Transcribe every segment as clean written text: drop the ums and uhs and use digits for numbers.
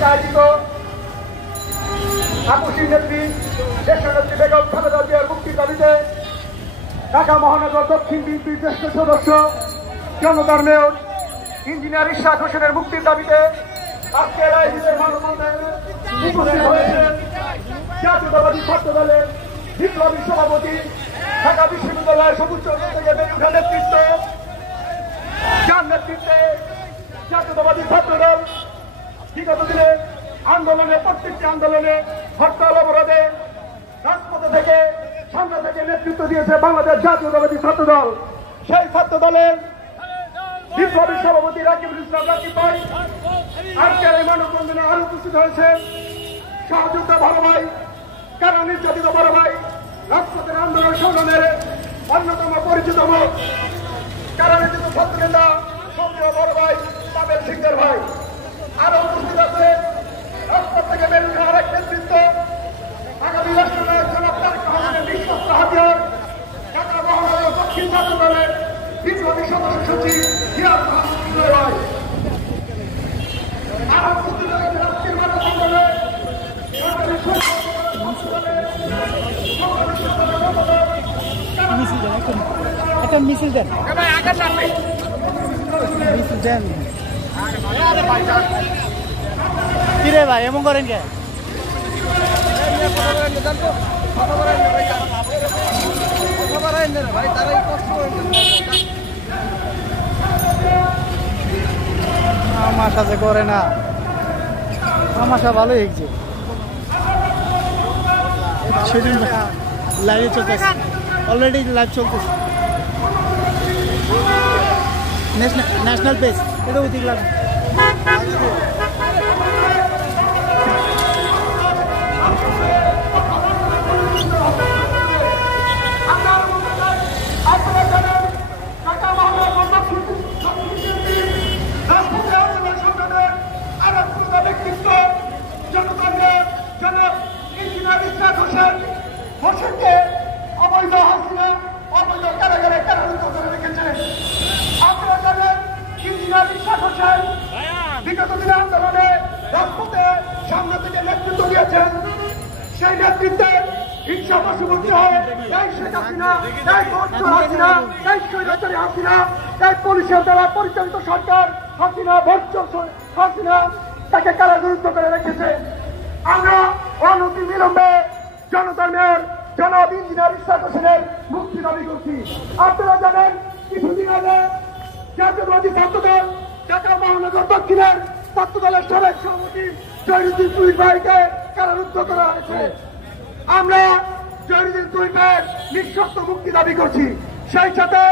কর্তৃক আয়োজিত আপসী নেত্রী দেশনেত্রী বেগম খালেদা জিয়ার মুক্তির দাবিতে ঢাকা মহানগর দক্ষিণ বিএনপির জ্যেষ্ঠ সদস্য জনতার মেয়র ইঞ্জিনিয়ার ইশরাক হোসেনের মুক্তির দাবিতে আজকের আয়োজিত মানববন্ধনে উপস্থিত হয়েছেন জাতীয়তাবাদী ছাত্র দলের বিপ্লবী সভাপতি, ঢাকা বিশ্ববিদ্যালয়ের সবুজ থেকে বেড়ে ওঠা নেতৃত্ব, যার নেতৃত্বে জাতীয়তাবাদী ছাত্র দল বিগত দিনে আন্দোলনে, প্রত্যেকটি আন্দোলনে, হরতাল অবরোধে রাজপথে থেকে সামনে থেকে নেতৃত্ব দিয়েছে বাংলাদেশ জাতীয়তাবাদী ছাত্র দল। সেই ছাত্র দলের বিপ্লবী সভাপতি রাকিবুল ইসলাম রাকিব ভাই আজকের এই মানববন্ধনে আরো উপস্থিত হয়েছেন সহযোদ্ধা বড় ভাই, কারা নির্যাতিত বড় ভাই, রাজপথের আন্দোলন সংগ্রামের অন্যতম পরিচিত মুখ, কারা নির্যাতিত ছাত্র নেতা সক্রিয় বড় ভাই পাবেল সিংহের ভাই। আরো উপস্থিত আছে রাজপথ থেকে বের ওঠা আরেক নেতৃত্ব, আগামী রাষ্ট্রনায়ক জনাব তারেক রহমানের বিশ্বস্ত হাতিয়ার, ঢাকা মহানগর দক্ষিণ ছাত্র দলের বিপ্লবী সদস্য সচিব জিয়াদ মাহমুদ ভাই। আরো উপস্থিত আছে আজকের মানববন্ধনে একটা মিছিল দেন, মিছিল দেন। কিরে ভাই এমন করেন কে? আমাশা যে করে না, আমাশা ভালোই হয়েছে। সেদিন লাইভে চলতেছে, অলরেডি লাইভ চলতেছে, ন্যাশনাল পেজ। এটাও দেখলাম অবৈধ হাসিনা অবৈধ কারাগারে কারারুদ্ধ করে রেখেছে। আপনারা জানেন ইঞ্জিনিয়ার ইশরাক হোসেন বিগত দিনে আন্দোলনে রাজপথে সামনে থেকে নেতৃত্ব দিয়েছেন। সেই নেতৃত্বে হিংসা পশুবর্তী হয় এই শেখ হাসিনা, এই বর্ষর হাসিনা, এই স্বৈরাচারী হাসিনা, এই পুলিশের দ্বারা পরিচালিত সরকার হাসিনা, বর্ষর হাসিনা তাকে কারারুদ্ধ করে রেখেছে। আমরা অনতি বিলম্বে জনতার মেয়র জনাব ইঞ্জিনিয়ার ইশরাক হোসেনের মুক্তি দাবি করছি। আপনারা জানেন কিছুদিন আগে জাতীয়তাবাদী ছাত্র দল ঢাকা মহানগর দক্ষিণের ছাত্র দলের সাবেক সভাপতি জহিরুদ্দিন তুহিন ভাইকে কারারুদ্ধ করা হয়েছে। আমরা জহিরুদ্দিন তুহিন ভাইয়ের নিঃশর্ত মুক্তি দাবি করছি। সেই সাথে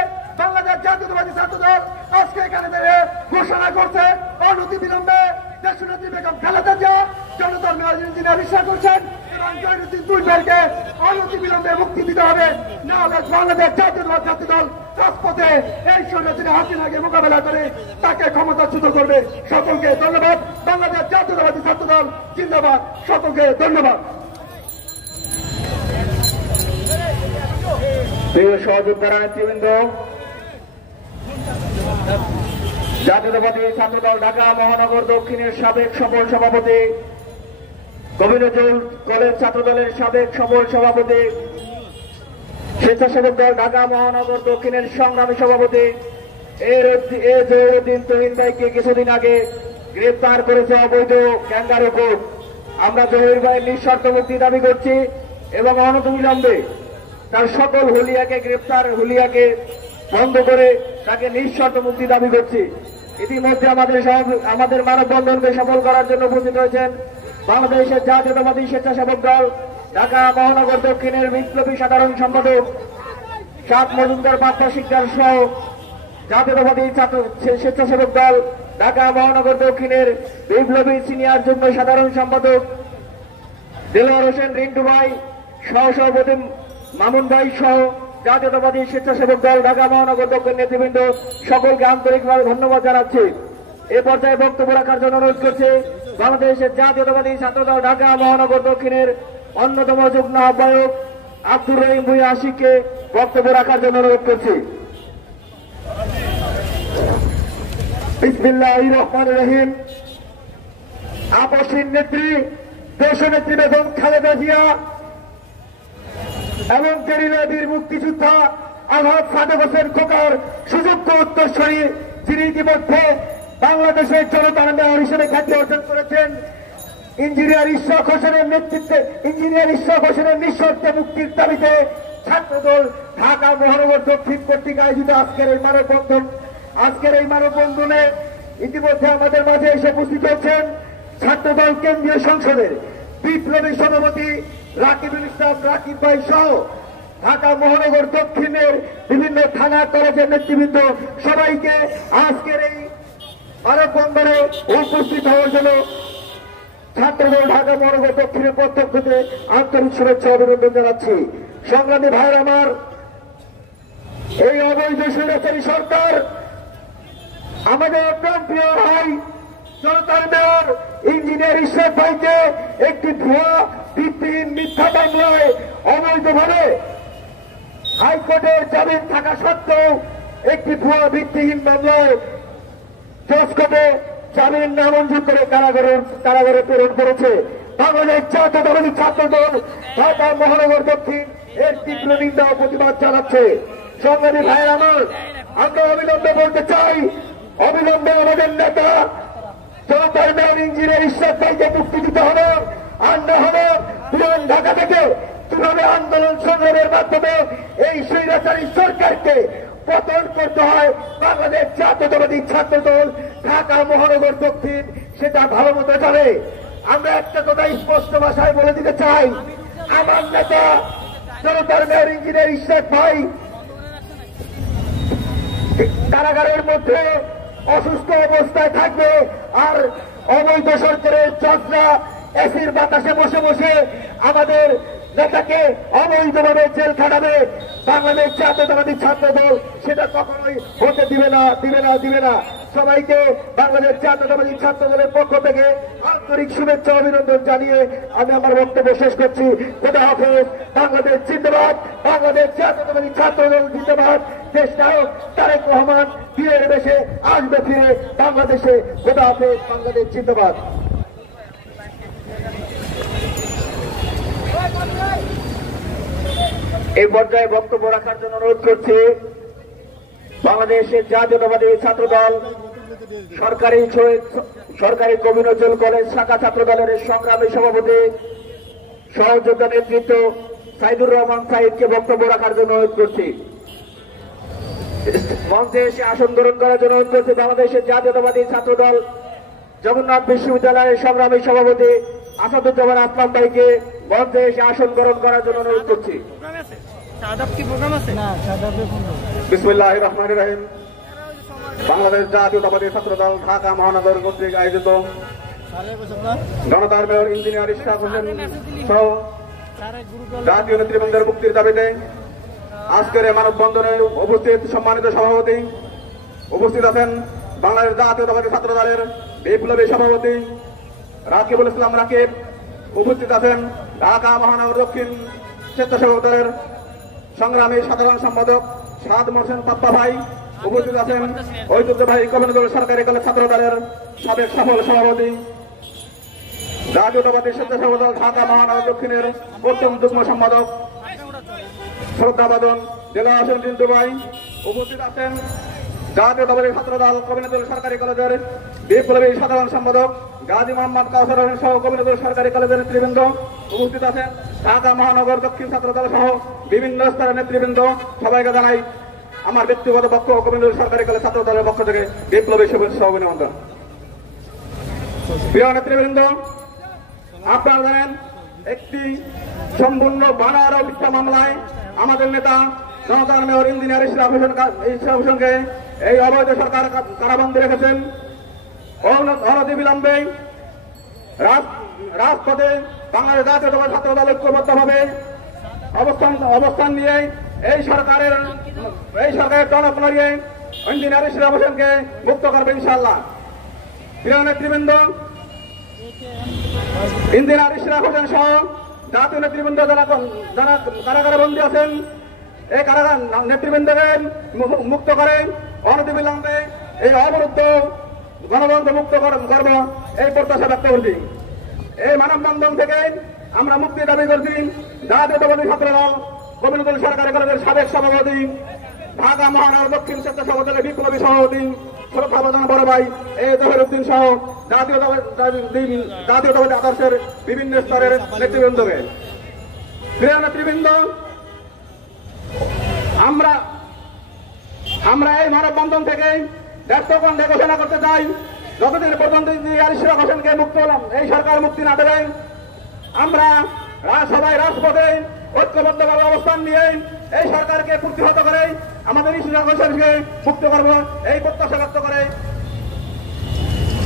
বাংলাদেশ জাতীয়তাবাদী ছাত্র দল আজকে এখানে দাঁড়িয়ে ঘোষণা করছে অনতি বিলম্বে দেশনেত্রী বেগম খালেদা জিয়া, জনতার মেয়র ইঞ্জিনিয়ার ইশরাক হোসেন এবং জহিরুদ্দিন তুহিন ভাইকে অনতি বিলম্বে মুক্তি দিতে হবে। না হলে বাংলাদেশ জাতীয়তাবাদী ছাত্র দল রাজপথে এই স্বৈরাচারী হাসিনাকে মোকাবেলা করে তাকে ক্ষমতাচ্যুত করবে। সকলকে ধন্যবাদ। বাংলাদেশ জাতীয়তাবাদী ছাত্র দল জিন্দাবাদ। সকলকে ধন্যবাদ। প্রিয় সহযোদ্ধারা, নেতৃবৃন্দ, জাতীয়তাবাদী ছাত্র দল ঢাকা মহানগর দক্ষিণের সাবেক সফল সভাপতি, গোবিন্দ কলেজ ছাত্র দলের সাবেক সফল সভাপতি, স্বেচ্ছাসেবক দল ঢাকা মহানগর দক্ষিণের সংগ্রামী সভাপতি এ জহিরুদ্দিন তুহিন ভাইকে কিছুদিন আগে গ্রেপ্তার করেছে অবৈধ ক্যাঙ্গারু কোর্ট। আমরা জহির ভাইয়ের নিঃশর্ত মুক্তি দাবি করছি এবং অনতিবিলম্বে তার সকল হুলিয়াকে বন্ধ করে তাকে নিঃশর্ত মুক্তি দাবি করছি। ইতিমধ্যে আমাদের মানববন্ধনকে সফল করার জন্য উপস্থিত হয়েছেন বাংলাদেশের জাতীয়তাবাদী স্বেচ্ছাসেবক দল ঢাকা মহানগর দক্ষিণের বিপ্লবী সাধারণ সম্পাদক সাত মজুমদার বাপ্পা শিকদার সহ জাতীয়তাবাদী স্বেচ্ছাসেবক দল ঢাকা মহানগর দক্ষিণের বিপ্লবী সিনিয়র যুগ্ম সাধারণ সম্পাদক দেলোয়ার হোসেন রিন্টু ভাই, সহসভাপতি মামুন ভাই সহ জাতীয়তাবাদী স্বেচ্ছাসেবক দল ঢাকা মহানগর দক্ষিণ নেতৃবৃন্দ সকলকে আন্তরিকভাবে ধন্যবাদ জানাচ্ছি। এ পর্যায়ে বক্তব্য রাখার জন্য অনুরোধ করছি বাংলাদেশের জাতীয়তাবাদী ছাত্র দল ঢাকা মহানগর দক্ষিণের অন্যতম যুগ্ম আহ্বায়ক আব্দুর রহিম ভূঁইয়া আশিককে বক্তব্য রাখার জন্য অনুরোধ করছি। বিসমিল্লাহির রহমানির রহিম। আপসীর নেত্রী দেশনেত্রী বেগম খালেদা জিয়া এবং গেরিলা বীর মুক্তিযোদ্ধা আলহাজ সাদেক হোসেন খোকার সুযোগ্য উত্তরসূরি, যিনি ইতিমধ্যে বাংলাদেশের জনতার মেয়র হিসেবে খ্যাতি অর্জন করেছেন। ইঞ্জিনিয়ার ইশরাক হোসেনের নেতৃত্বে ইঞ্জিনিয়ার ইশরাক হোসেনের নিঃশর্তে মুক্তির দাবিতে ছাত্রদল ঢাকা মহানগর দক্ষিণ কর্তৃক আয়োজিত আজকের এই মানববন্ধনে ইতিমধ্যে আমাদের মাঝে এসে উপস্থিত হচ্ছেন ছাত্রদল কেন্দ্রীয় সংসদের বিপ্লবী সভাপতি রাকিবুল ইসলাম রাকিব ভাই সহ ঢাকা মহানগর দক্ষিণের বিভিন্ন থানা কলেজের নেতৃবৃন্দ সবাইকে আজকের এই মানববন্ধনে উপস্থিত হওয়ার জন্য ছাত্রদল ঢাকা মহানগর দক্ষিণের পক্ষ থেকে আন্তরিক শুভেচ্ছা অভিনন্দন জানাচ্ছি। সংগ্রামী ভাইয়ের আমার, এই অবৈধ স্বৈরাচারী সরকার আমাদের প্রান্তীয় ভাই জনতার মেয়র ইঞ্জিনিয়ার ইশরাক ভাইকে একটি ভুয়া ভিত্তিহীন মিথ্যা মামলায় অবৈধভাবে হাইকোর্টের জামিন থাকা সত্ত্বেও একটি ভুয়া ভিত্তিহীন মামলায় জজ কোর্টে জামিন নামঞ্জুর করে কারাগারে প্রেরণ করেছে। বাংলাদেশ জাতীয়তাবাদী ছাত্রদল ঢাকা মহানগর দক্ষিণ এর তীব্র নিন্দা ও প্রতিবাদ জানাচ্ছে। সংগ্রামী ভাইয়ের আমার, আমরা অবিলম্বে বলতে চাই, অবিলম্বে আমাদের নেতা জনতার মেয়র ইঞ্জিনিয়ার ইশরাক ভাইকে মুক্তি দিতে হবে। আর না হলে পুরান ঢাকা থেকে কিভাবে আন্দোলন সংগ্রামের মাধ্যমে এই স্বৈরাচারী সরকারকে পতন করতে হয় বাংলাদেশ জাতীয়তাবাদী ছাত্রদল ঢাকা মহানগর দক্ষিণ সেটা ভালো মতো জানে। আমরা একটা কথা স্পষ্ট ভাষায় বলে দিতে চাই, আমার নেতা জনতার মেয়র ইঞ্জিনিয়ার ইশরাক ভাই কারাগারের মধ্যে অসুস্থ অবস্থায় থাকবে, আর অবৈধ সরকারের জজরা এসির বাতাসে বসে বসে আমাদের নেতাকে অবৈধভাবে জেল খাটাবে। বাংলাদেশ জাতীয়তাবাদী ছাত্রদল সেটা কখনোই হতে দিবে না। সবাইকে বাংলাদেশ জাতীয়তাবাদী ছাত্রদলের পক্ষ থেকে আন্তরিক শুভেচ্ছা অভিনন্দন জানিয়ে আমি আমার বক্তব্য শেষ করছি। খোদা হাফেজ। বাংলাদেশ জিন্দাবাদ, বাংলাদেশ জাতীয়তাবাদী ছাত্রদল জিন্দাবাদ। দেশ নায়ক তারেক রহমান বীরের বেশে আসবে ফিরে বাংলাদেশে। খোদা হাফেজ। বাংলাদেশ জিন্দাবাদ। এই পর্যায়ে বক্তব্য রাখার জন্য অনুরোধ করছি বাংলাদেশের জাতীয়তাবাদী ছাত্রদল সরকারি কবি নজরুল কলেজ শাখা ছাত্রদলের সংগ্রামী সভাপতি সহযোদ্ধা নেতৃত্ব সাইদুর রহমান সাইদকে বক্তব্য রাখার জন্য অনুরোধ করছি। মঞ্চে এসে আসন গ্রহণ করার জন্য অনুরোধ করছি বাংলাদেশের জাতীয়তাবাদী ছাত্রদল জগন্নাথ বিশ্ববিদ্যালয়ের সংগ্রামী সভাপতি আসাদুজ্জামান আসলাম ভাইকে মঞ্চে এসে আসন গ্রহণ করার জন্য অনুরোধ করছি। বিসমিল্লাহির রহমানির রহিম। বাংলাদেশ জাতীয়তাবাদী ছাত্রদল ঢাকা মহানগর কর্তৃক আয়োজিত জনতার মেয়র ইঞ্জিনিয়ার ইশরাক হোসেন সহ জাতীয় নেতৃবৃন্দের মুক্তির দাবিতে আজকের এই মানববন্ধনে উপস্থিত সম্মানিত সভাপতি, উপস্থিত আছেন বাংলাদেশ জাতীয়তাবাদী ছাত্রদলের বিপ্লবী সভাপতি রাকিবুল ইসলাম রাকিব, উপস্থিত আছেন ঢাকা মহানগর দক্ষিণ স্বেচ্ছাসেবক দলের সংগ্রামী সাধারণ সম্পাদক সাদ মোহসেন পাপ্পা ভাই, উপস্থিত আছেন ঐতিহ্যবাহী কমিউনিটি সরকারি কলেজ ছাত্র দলের সাবেক সফল সভাপতি জাতীয়তাবাদী স্বেচ্ছাসেবক দল ঢাকা মহানগর দক্ষিণের প্রথম যুগ্ম সম্পাদক শ্রদ্ধাবাদন জেলা আসন জিন্তু ভাই, উপস্থিত আছেন জাতীয়তাবাদী ছাত্রদল কমিউনিটি সরকারি কলেজের বিপ্লবী সাধারণ সম্পাদক গাজী মোহাম্মদ কাউসার হোসেন সহ কমিউনিটি সরকারি কলেজের নেতৃবৃন্দ, উপস্থিত আছেন ঢাকা মহানগর দক্ষিণ ছাত্রদল সহ বিভিন্ন স্তরের নেতৃবৃন্দ। সবাইকে জানাই আমার ব্যক্তিগত পক্ষ কমিউনিটি সরকারি কলেজ ছাত্র দলের পক্ষ থেকে বিপ্লবী শুভেচ্ছা অভিনন্দন। প্রিয় নেতৃবৃন্দ, আপনারা জানেন একটি সম্পূর্ণ বানার ও মিথ্যা মামলায় আমাদের নেতা জনতার মেয়র ইঞ্জিনিয়ার ইশরাক হোসেনকে এই অবৈধ সরকার কারাবন্দী রেখেছেন। অনতিবিলম্বে রাজপথে বাংলাদেশ জাতীয়তাবাদী ছাত্রদল ঐক্যবদ্ধভাবে অবস্থান নিয়ে এই সরকারের টনক নড়িয়ে ইঞ্জিনিয়ার ইশরাক হোসেনকে মুক্ত করবে ইনশাআল্লাহ। প্রিয় নেতৃবৃন্দ, ইঞ্জিনিয়ার ইশরাক হোসেন সহ জাতীয় নেতৃবৃন্দ যারা কারাগারে বন্দী আছেন, এই কারাগার নেতৃবৃন্দকে মুক্ত করে অনতিবিলম্বে এই অবরুদ্ধ গণতন্ত্র মুক্ত করব এই প্রত্যাশা ব্যক্ত করছি। এই মানববন্ধন থেকে আমরা মুক্তি দাবি করছি। জাতীয়তাবাদী ছাত্রদল গোবিন্দপুর সরকারি কলেজের সাবেক সভাপতি, ঢাকা মহানগর দক্ষিণ স্বেচ্ছাসেবক দলের বিপ্লবী সভাপতি শ্রদ্ধাভাজন বড় ভাই এই জহিরুদ্দিন সহ জাতীয়তাবাদী আদর্শের বিভিন্ন স্তরের নেতৃবৃন্দকে, প্রিয় নেতৃবৃন্দ, আমরা এই মানববন্ধন থেকে ব্যর্থকণ্ঠে ঘোষণা করতে চাই, যতদিন পর্যন্ত ইশরাক হোসেনকে মুক্ত এই সরকার মুক্তি না দেবেন, আমরা সবাই রাজপথে ঐক্যবদ্ধভাবে অবস্থান নিয়ে এই সরকারকে প্রতিহত করে আমাদের ইশরাক হোসেনকে মুক্ত করব এই প্রত্যাশা ব্যক্ত করে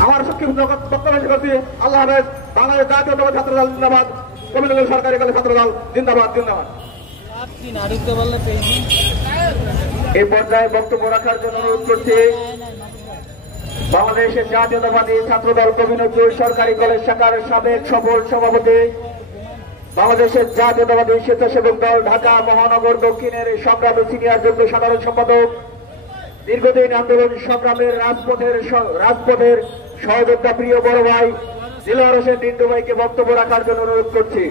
আমার সংক্ষিপ্ত বক্তব্য শেষ করছি। আল্লাহ হাফেজ। বাংলাদেশ জাতীয়তাবাদী ছাত্রদল জিন্দাবাদ, গোবিন্দপুর সরকারি কলেজ ছাত্রদল জিন্দাবাদ জিন্দাবাদ। এই পর্যায়ে বক্তব্য রাখার জন্য অনুরোধ করছি বাংলাদেশের জাতীয়তাবাদী ছাত্রদল গোবিন্দপুর সরকারি কলেজ শাখার সাবেক সফল সভাপতি, বাংলাদেশের জাতীয়তাবাদী স্বেচ্ছাসেবক দল ঢাকা মহানগর দক্ষিণের সংগ্রামী সিনিয়র যুগ্ম সাধারণ সম্পাদক, দীর্ঘদিন আন্দোলন সংগ্রামের রাজপথের সহযোদ্ধা প্রিয় বড় ভাই দিলওয়ার হোসেন টিন্টু ভাইকে বক্তব্য রাখার জন্য অনুরোধ করছি।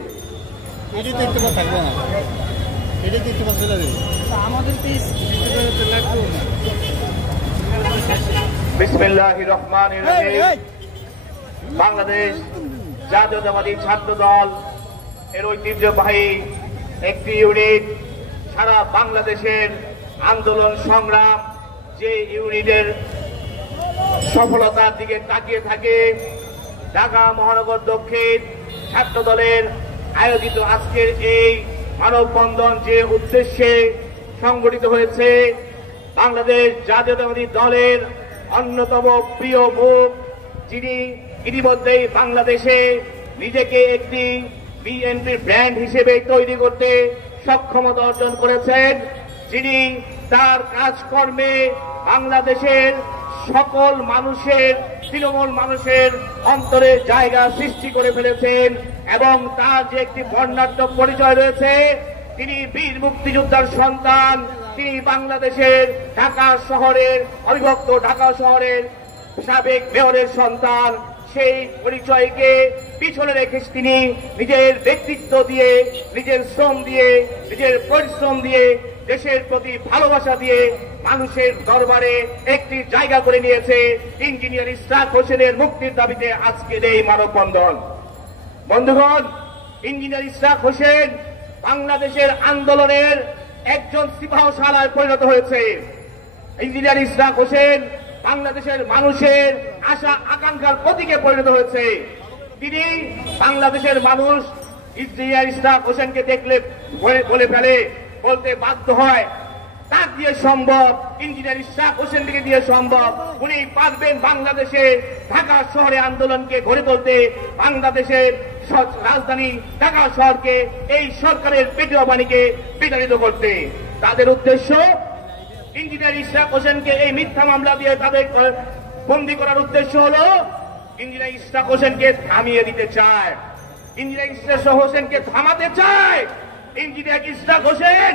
বিসমিল্লাহির রহমানির রহিম। বাংলাদেশ জাতীয়তাবাদী ছাত্রদল এর ঐতিহ্যবাহী একটি ইউনিট সারা বাংলাদেশের আন্দোলন সংগ্রাম যে ইউনিটের সফলতার দিকে তাকিয়ে থাকে, ঢাকা মহানগর দক্ষিণ ছাত্র দলের আয়োজিত আজকের এই মানববন্ধন যে উদ্দেশ্যে সংগঠিত হয়েছে, বাংলাদেশ জাতীয়তাবাদী দলের অন্যতম প্রিয় মুখ, যিনি ইতিমধ্যেই বাংলাদেশে নিজেকে একটি বিএনপির ব্র্যান্ড হিসেবে তৈরি করতে সক্ষমতা অর্জন করেছেন, যিনি তার কাজকর্মে বাংলাদেশের সকল মানুষের, তৃণমূল মানুষের অন্তরে জায়গা সৃষ্টি করে ফেলেছেন এবং তার যে একটি বর্ণাঢ্য পরিচয় রয়েছে, তিনি বীর মুক্তিযোদ্ধার সন্তান, তিনি বাংলাদেশের ঢাকা শহরের অবিভক্ত ঢাকা শহরের সাবেক মেয়রের সন্তান। সেই পরিচয়কে পিছনে রেখে তিনি নিজের ব্যক্তিত্ব দিয়ে, নিজের শ্রম দিয়ে, নিজের পরিশ্রম দিয়ে, দেশের প্রতি ভালোবাসা দিয়ে মানুষের দরবারে একটি জায়গা করে নিয়েছে। ইঞ্জিনিয়ার ইশরাক হোসেনের মুক্তির দাবিতে আজকের এই মানববন্ধন। বন্ধুগণ, ইঞ্জিনিয়ার ইশরাক হোসেন বাংলাদেশের আন্দোলনের একজন সিপাহসালায় পরিণত হয়েছে। ইঞ্জিনিয়ার ইশরাক হোসেন বাংলাদেশের মানুষের আশা আকাঙ্ক্ষার প্রতীকে পরিণত হয়েছে। তিনি বাংলাদেশের মানুষ ইঞ্জিনিয়ার ইশরাক হোসেনকে দেখলে বলে ফেলে, বলতে বাধ্য হয়, তার দিয়ে সম্ভব, ইঞ্জিনিয়ার ইশরাক হোসেনকে দিয়ে সম্ভব, উনি পারবেন বাংলাদেশে ঢাকা শহরে আন্দোলনকে গড়ে তুলতে, বাংলাদেশের রাজধানী ঢাকা শহরকে এই সরকারের পেটুয়া বাণীকে বিতাড়িত করতে। তাদের উদ্দেশ্য ইঞ্জিনিয়ার ইশরাক হোসেনকে এই মিথ্যা মামলা দিয়ে তাদের বন্দী করার উদ্দেশ্য হলো ইঞ্জিনিয়ার ইশরাক হোসেনকে থামিয়ে দিতে চায়, ইঞ্জিনিয়ার ইশরাক হোসেনকে থামাতে চায়। ইঞ্জিনিয়ার ইশরাক হোসেন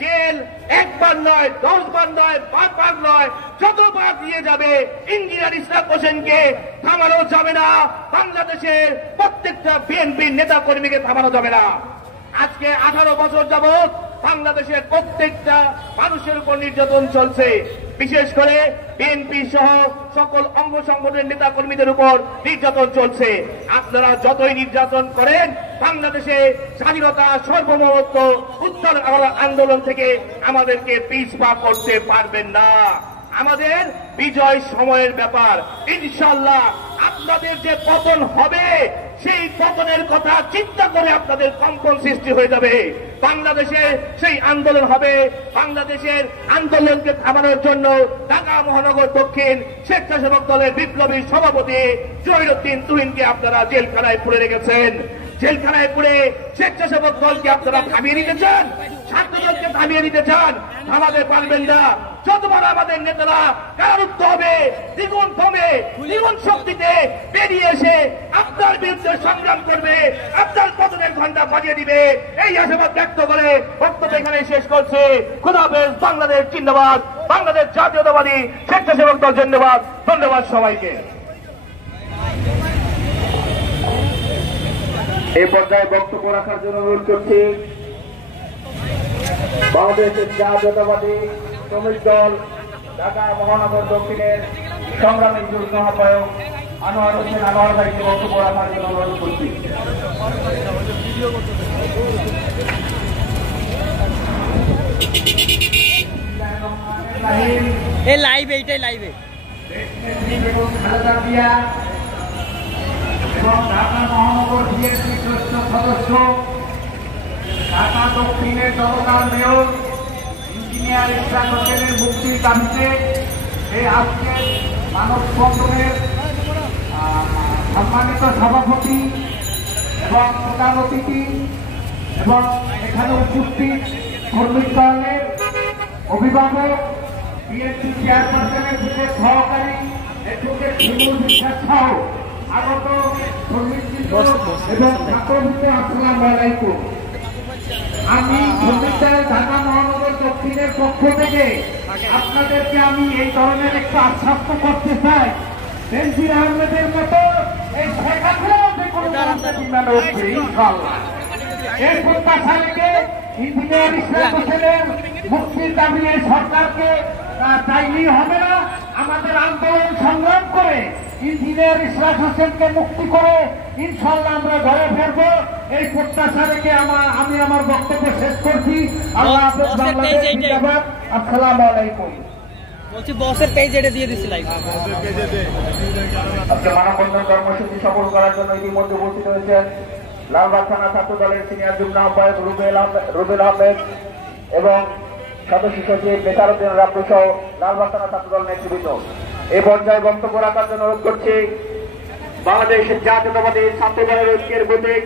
জেল একবার নয়, 10 বার নয়, 5 বার নয়, যতবার দিয়ে যাবে, ইঞ্জিনিয়ার ইশরাক হোসেনকে থামানো যাবে না। বাংলাদেশের প্রত্যেকটা বিএনপির নেতা কর্মীকে থামানো যাবে না। আজকে 18 বছর যাবৎ বাংলাদেশের প্রত্যেকটা মানুষের উপর নির্যাতন চলছে, বিশেষ করে বিএনপি সহ সকল অঙ্গ সংগঠনের নেতা কর্মীদের উপর নির্যাতন চলছে। আপনারা যতই নির্যাতন করেন, বাংলাদেশে স্বাধীনতা সার্বভৌমত্ব উত্তর আন্দোলন থেকে আমাদেরকে পিছপা করতে পারবেন না। আমাদের বিজয় সময়ের ব্যাপার। ইনশাআল্লাহ আপনাদের যে পতন হবে, সেই পতনের কথা চিন্তা করে আপনাদের কম্পন সৃষ্টি হয়ে যাবে। বাংলাদেশে সেই আন্দোলন হবে। বাংলাদেশের আন্দোলনকে থামানোর জন্য ঢাকা মহানগর দক্ষিণ স্বেচ্ছাসেবক দলের বিপ্লবী সভাপতি জহিরুদ্দিন তুহিনকে আপনারা জেলখানায় পুরে রেখেছেন। জেলখানায় পুরে স্বেচ্ছাসেবক দলকে আপনারা থামিয়ে দিতে চান, ছাত্রদলকে থামিয়ে দিতে চান, থামাতে পারবেন না। যতবার আমাদের নেতারা কারারুদ্ধ হবে, দ্বিগুণ দমে, দ্বিগুণ শক্তিতে বেরিয়ে এসে আপনার বিরুদ্ধে সংগ্রাম করবে, আপনার পতনের ঘণ্টা বাজিয়ে দিবে, এই আশাবাদ ব্যক্ত করে বক্তব্য এখানে শেষ করছে। খোদা হাফেজ। বাংলাদেশ জিন্দাবাদ। বাংলাদেশ জাতীয়তাবাদী স্বেচ্ছাসেবক দল জিন্দাবাদ। ধন্যবাদ সবাইকে। এই পর্যায়ে বক্তব্য রাখার জন্য অনুরোধ করছি বাংলাদেশের জাতীয়তাবাদী শ্রমিক দল ঢাকা মহানগর দক্ষিণের সংগ্রামী যুগ্ম আহ্বায়ক আনোয়ার হোসেন আনোয়ার ভাইকে বক্তব্য রাখার জন্য অনুরোধ করছি। এই লাইভে এইটাই লাইভে এবং ঢাকা মহানগর বিএনপি সদস্য ঢাকা দক্ষিণের জনতার মেয়র ইঞ্জিনিয়ার ইশরাক হোসেনের মুক্তির দাবিতে এই আজকের মানববন্ধনের সম্মানিত সভাপতি এবং প্রধান অতিথি এবং এখানে উপস্থিত শ্রমিক দলের অভিভাবক বিএনপি চেয়ারপারসনের বিশেষ সহকারী অ্যাডভোকেট শিমুল বিশ্বাস সহ আগত শ্রমিকবৃন্দ এবং ছাত্রবৃন্দ আসসালামু আলাইকুম। আমি শ্রমিক দল ঢাকা মহানগর দক্ষিণের পক্ষ থেকে আপনাদেরকে আমি এই ধরনের একটু আশ্বস্ত করতে চাই, বেনজির আহমেদের মতো এই শেখ হাসিনাও যে কোনো বিমানে উঠবে ইনশাআল্লাহ। এই প্রত্যাশা রেখে ইঞ্জিনিয়ার ইশরাক হোসেনের মুক্তির দাবি এই সরকারকে চাইলেই হবে না, আমাদের আন্দোলন সংগ্রাম করে ইঞ্জিনিয়ার ইশরাক হোসেনকে মুক্তি করে ইনশাআল্লাহ আমরা ঘরে ফিরবো। এই প্রত্যাশা রেখে আমি আমার বক্তব্য শেষ করছি। আল্লাহ হাফেজ। বাংলাদেশ জিন্দাবাদ। আসসালামু আলাইকুম। বলছি বসের পেজ এটা দিয়ে দিছি লাইভ। আজকে মানববন্ধন কর্মসূচি সফল করার জন্য ইতিমধ্যে উপস্থিত হয়েছেন লালবাগ থানা ছাত্র দলের সিনিয়র যুগ্ম আহ্বায়ক রুবেল আহমেদ এবং সদস্য সচিব বেতারুদ্দিন রাব্বু সহ লালবাগ থানা ছাত্র দল নেতৃবৃন্দ। এই পর্যায়ে বক্তব্য রাখার জন্য অনুরোধ করছি বাংলাদেশের জাতীয়তাবাদী ছাত্র দলের ঐক্যের প্রতীক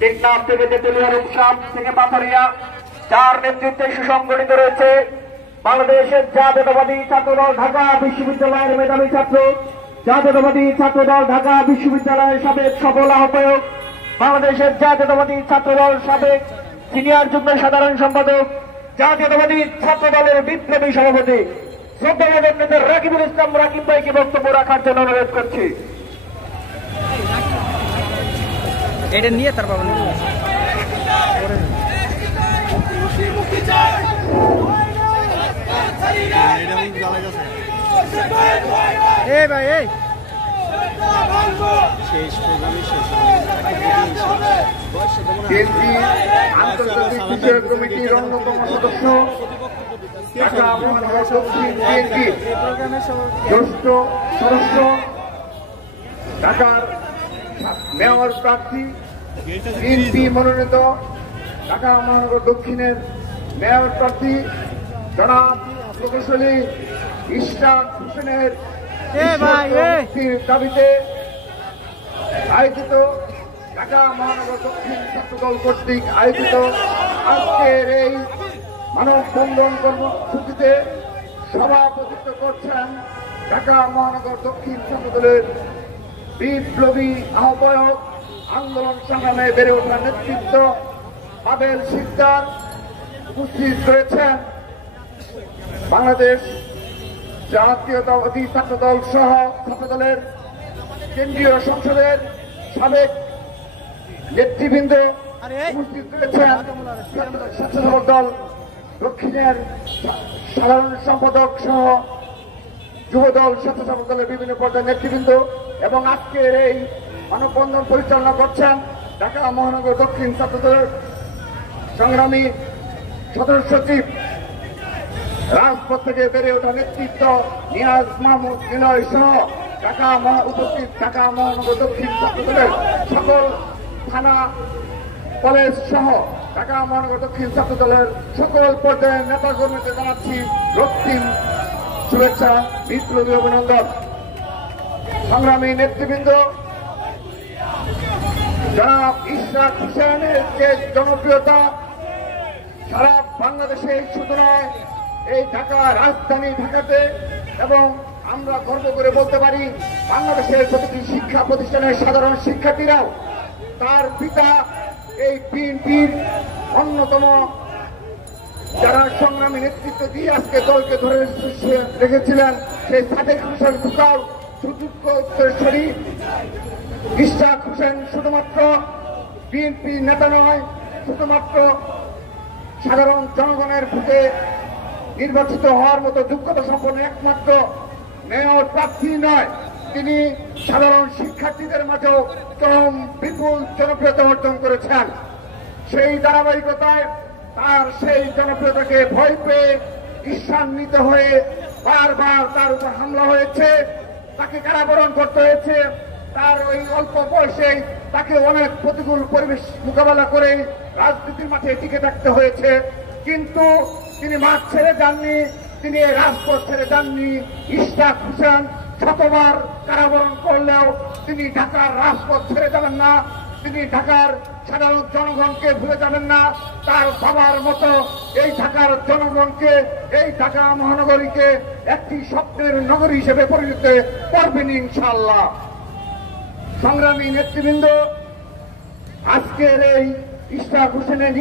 টেকনাফ থেকে তেতুলিয়া রূপসাম থেকে পাথরিয়া যার নেতৃত্বে সুসংগঠিত রয়েছে বাংলাদেশের জাতীয়তাবাদী ছাত্রদল ঢাকা বিশ্ববিদ্যালয়ের মেধাবী ছাত্র, জাতীয়তাবাদী ছাত্রদল ঢাকা বিশ্ববিদ্যালয়ের সাবেক সফল আহ্বায়ক, বাংলাদেশের জাতীয়তাবাদী ছাত্রদল সাবেক সিনিয়র যুগ্ম সাধারণ সম্পাদক, জাতীয়তাবাদী ছাত্র দলের বিপ্লবী সভাপতি শ্রদ্ধাভাজন নেতা রাকিবুল ইসলাম রাকিব ভাইকে বক্তব্য রাখার জন্য অনুরোধ করছি। এটা নিয়ে তারপর ভাই এই শেষ প্রোগ্রামে শেষ বিএনপি আন্তর্জাতিক বিষয়ক কমিটির অন্যতম সদস্য ঢাকা মহানগর দক্ষিণ বিএনপির জ্যেষ্ঠ সদস্য ঢাকার মেয়র প্রার্থী বিএনপি মনোনীত ঢাকা মহানগর দক্ষিণের মেয়র প্রার্থী জনাব প্রকৌশলী ইশরাক হোসেনের মুক্তির দাবিতে আয়োজিত ঢাকা মহানগর দক্ষিণ ছাত্রদল কর্তৃক আয়োজিত আজকের এই মানববন্ধন কর্মসূচিতে সভাপতিত্ব করছেন ঢাকা মহানগর দক্ষিণ ছাত্রদলের বিপ্লবী আহ্বায়ক, আন্দোলন সংগ্রামে বেড়ে ওঠা নেতৃত্ব আবেল সিকদার। উপস্থিত রয়েছেন বাংলাদেশ জাতীয়তাবাদী ছাত্রদল সহ ছাত্রদলের কেন্দ্রীয় সংসদের সাবেক নেতৃবৃন্দ। উপস্থিত রয়েছেন স্বেচ্ছাসেবক দল দক্ষিণের সাধারণ সম্পাদক সহ যুবদল স্বেচ্ছাসেবক দলের বিভিন্ন পর্যায়ের নেতৃবৃন্দ এবং আজকের এই মানববন্ধন পরিচালনা করছেন ঢাকা মহানগর দক্ষিণ ছাত্রদলের সংগ্রামী সদস্য সচিব, রাজপথ থেকে বেড়ে ওঠা নেতৃত্ব নিয়াজ মাহমুদ নিলয় সহ উপস্থিত ঢাকা মহানগর দক্ষিণ ছাত্রদলের সকল থানা কলেজ সহ ঢাকা মহানগর দক্ষিণ ছাত্রদলের সকল পর্যায়ের নেতাকর্মীদের জানাচ্ছি রক্তিম শুভেচ্ছা, বিপ্লবী অভিনন্দন। সংগ্রামী নেতৃবৃন্দ, জনাব ইশরাক হোসেনের যে জনপ্রিয়তা সারা বাংলাদেশে শুধু নয়, এই ঢাকা রাজধানী ঢাকাতে, এবং আমরা গর্ব করে বলতে পারি বাংলাদেশের প্রতিটি শিক্ষা প্রতিষ্ঠানের সাধারণ শিক্ষার্থীরাও তার পিতা এই বিএনপির অন্যতম যারা সংগ্রামী নেতৃত্ব দিয়ে আজকে দলকে ধরে রেখেছিলেন সেই সাদেক হোসেন ফুকার সুযোগ্য উত্তরসূরি ইশরাক হোসেন শুধুমাত্র বিএনপি নেতা নয়, শুধুমাত্র সাধারণ জনগণের ভোটে নির্বাচিত হওয়ার মতো যোগ্যতা সম্পন্ন একমাত্র মেয়র প্রার্থী নয়, তিনি সাধারণ শিক্ষার্থীদের মাঝেও চরম বিপুল জনপ্রিয়তা অর্জন করেছেন। সেই ধারাবাহিকতায় তার সেই জনপ্রিয়তাকে ভয় পেয়ে ঈর্ষান্বিত হয়ে বারবার তার উপর হামলা হয়েছে, তাকে কারাবরণ করতে হয়েছে। তার ওই অল্প বয়সেই তাকে অনেক প্রতিকূল পরিবেশ মোকাবেলা করে রাজনীতির মাঠে টিকে থাকতে হয়েছে, কিন্তু তিনি মাঠ ছেড়ে যাননি, তিনি রাজপথ ছেড়ে যাননি। ইশরাক হোসেন শতবার কারাবরণ করলেও তিনি ঢাকার রাজপথ ছেড়ে যাবেন না, তিনি ঢাকার সাধারণ জনগণকে ভুলে যাবেন না। তার বাবার মতো এই ঢাকার জনগণকে, এই ঢাকা মহানগরীকে একটি স্বপ্নের নগরী হিসেবে পরিণত করবেন ইনশাআল্লাহ। সংগ্রামী নেতৃবৃন্দ, আজকের এই ইশরাক হোসেনের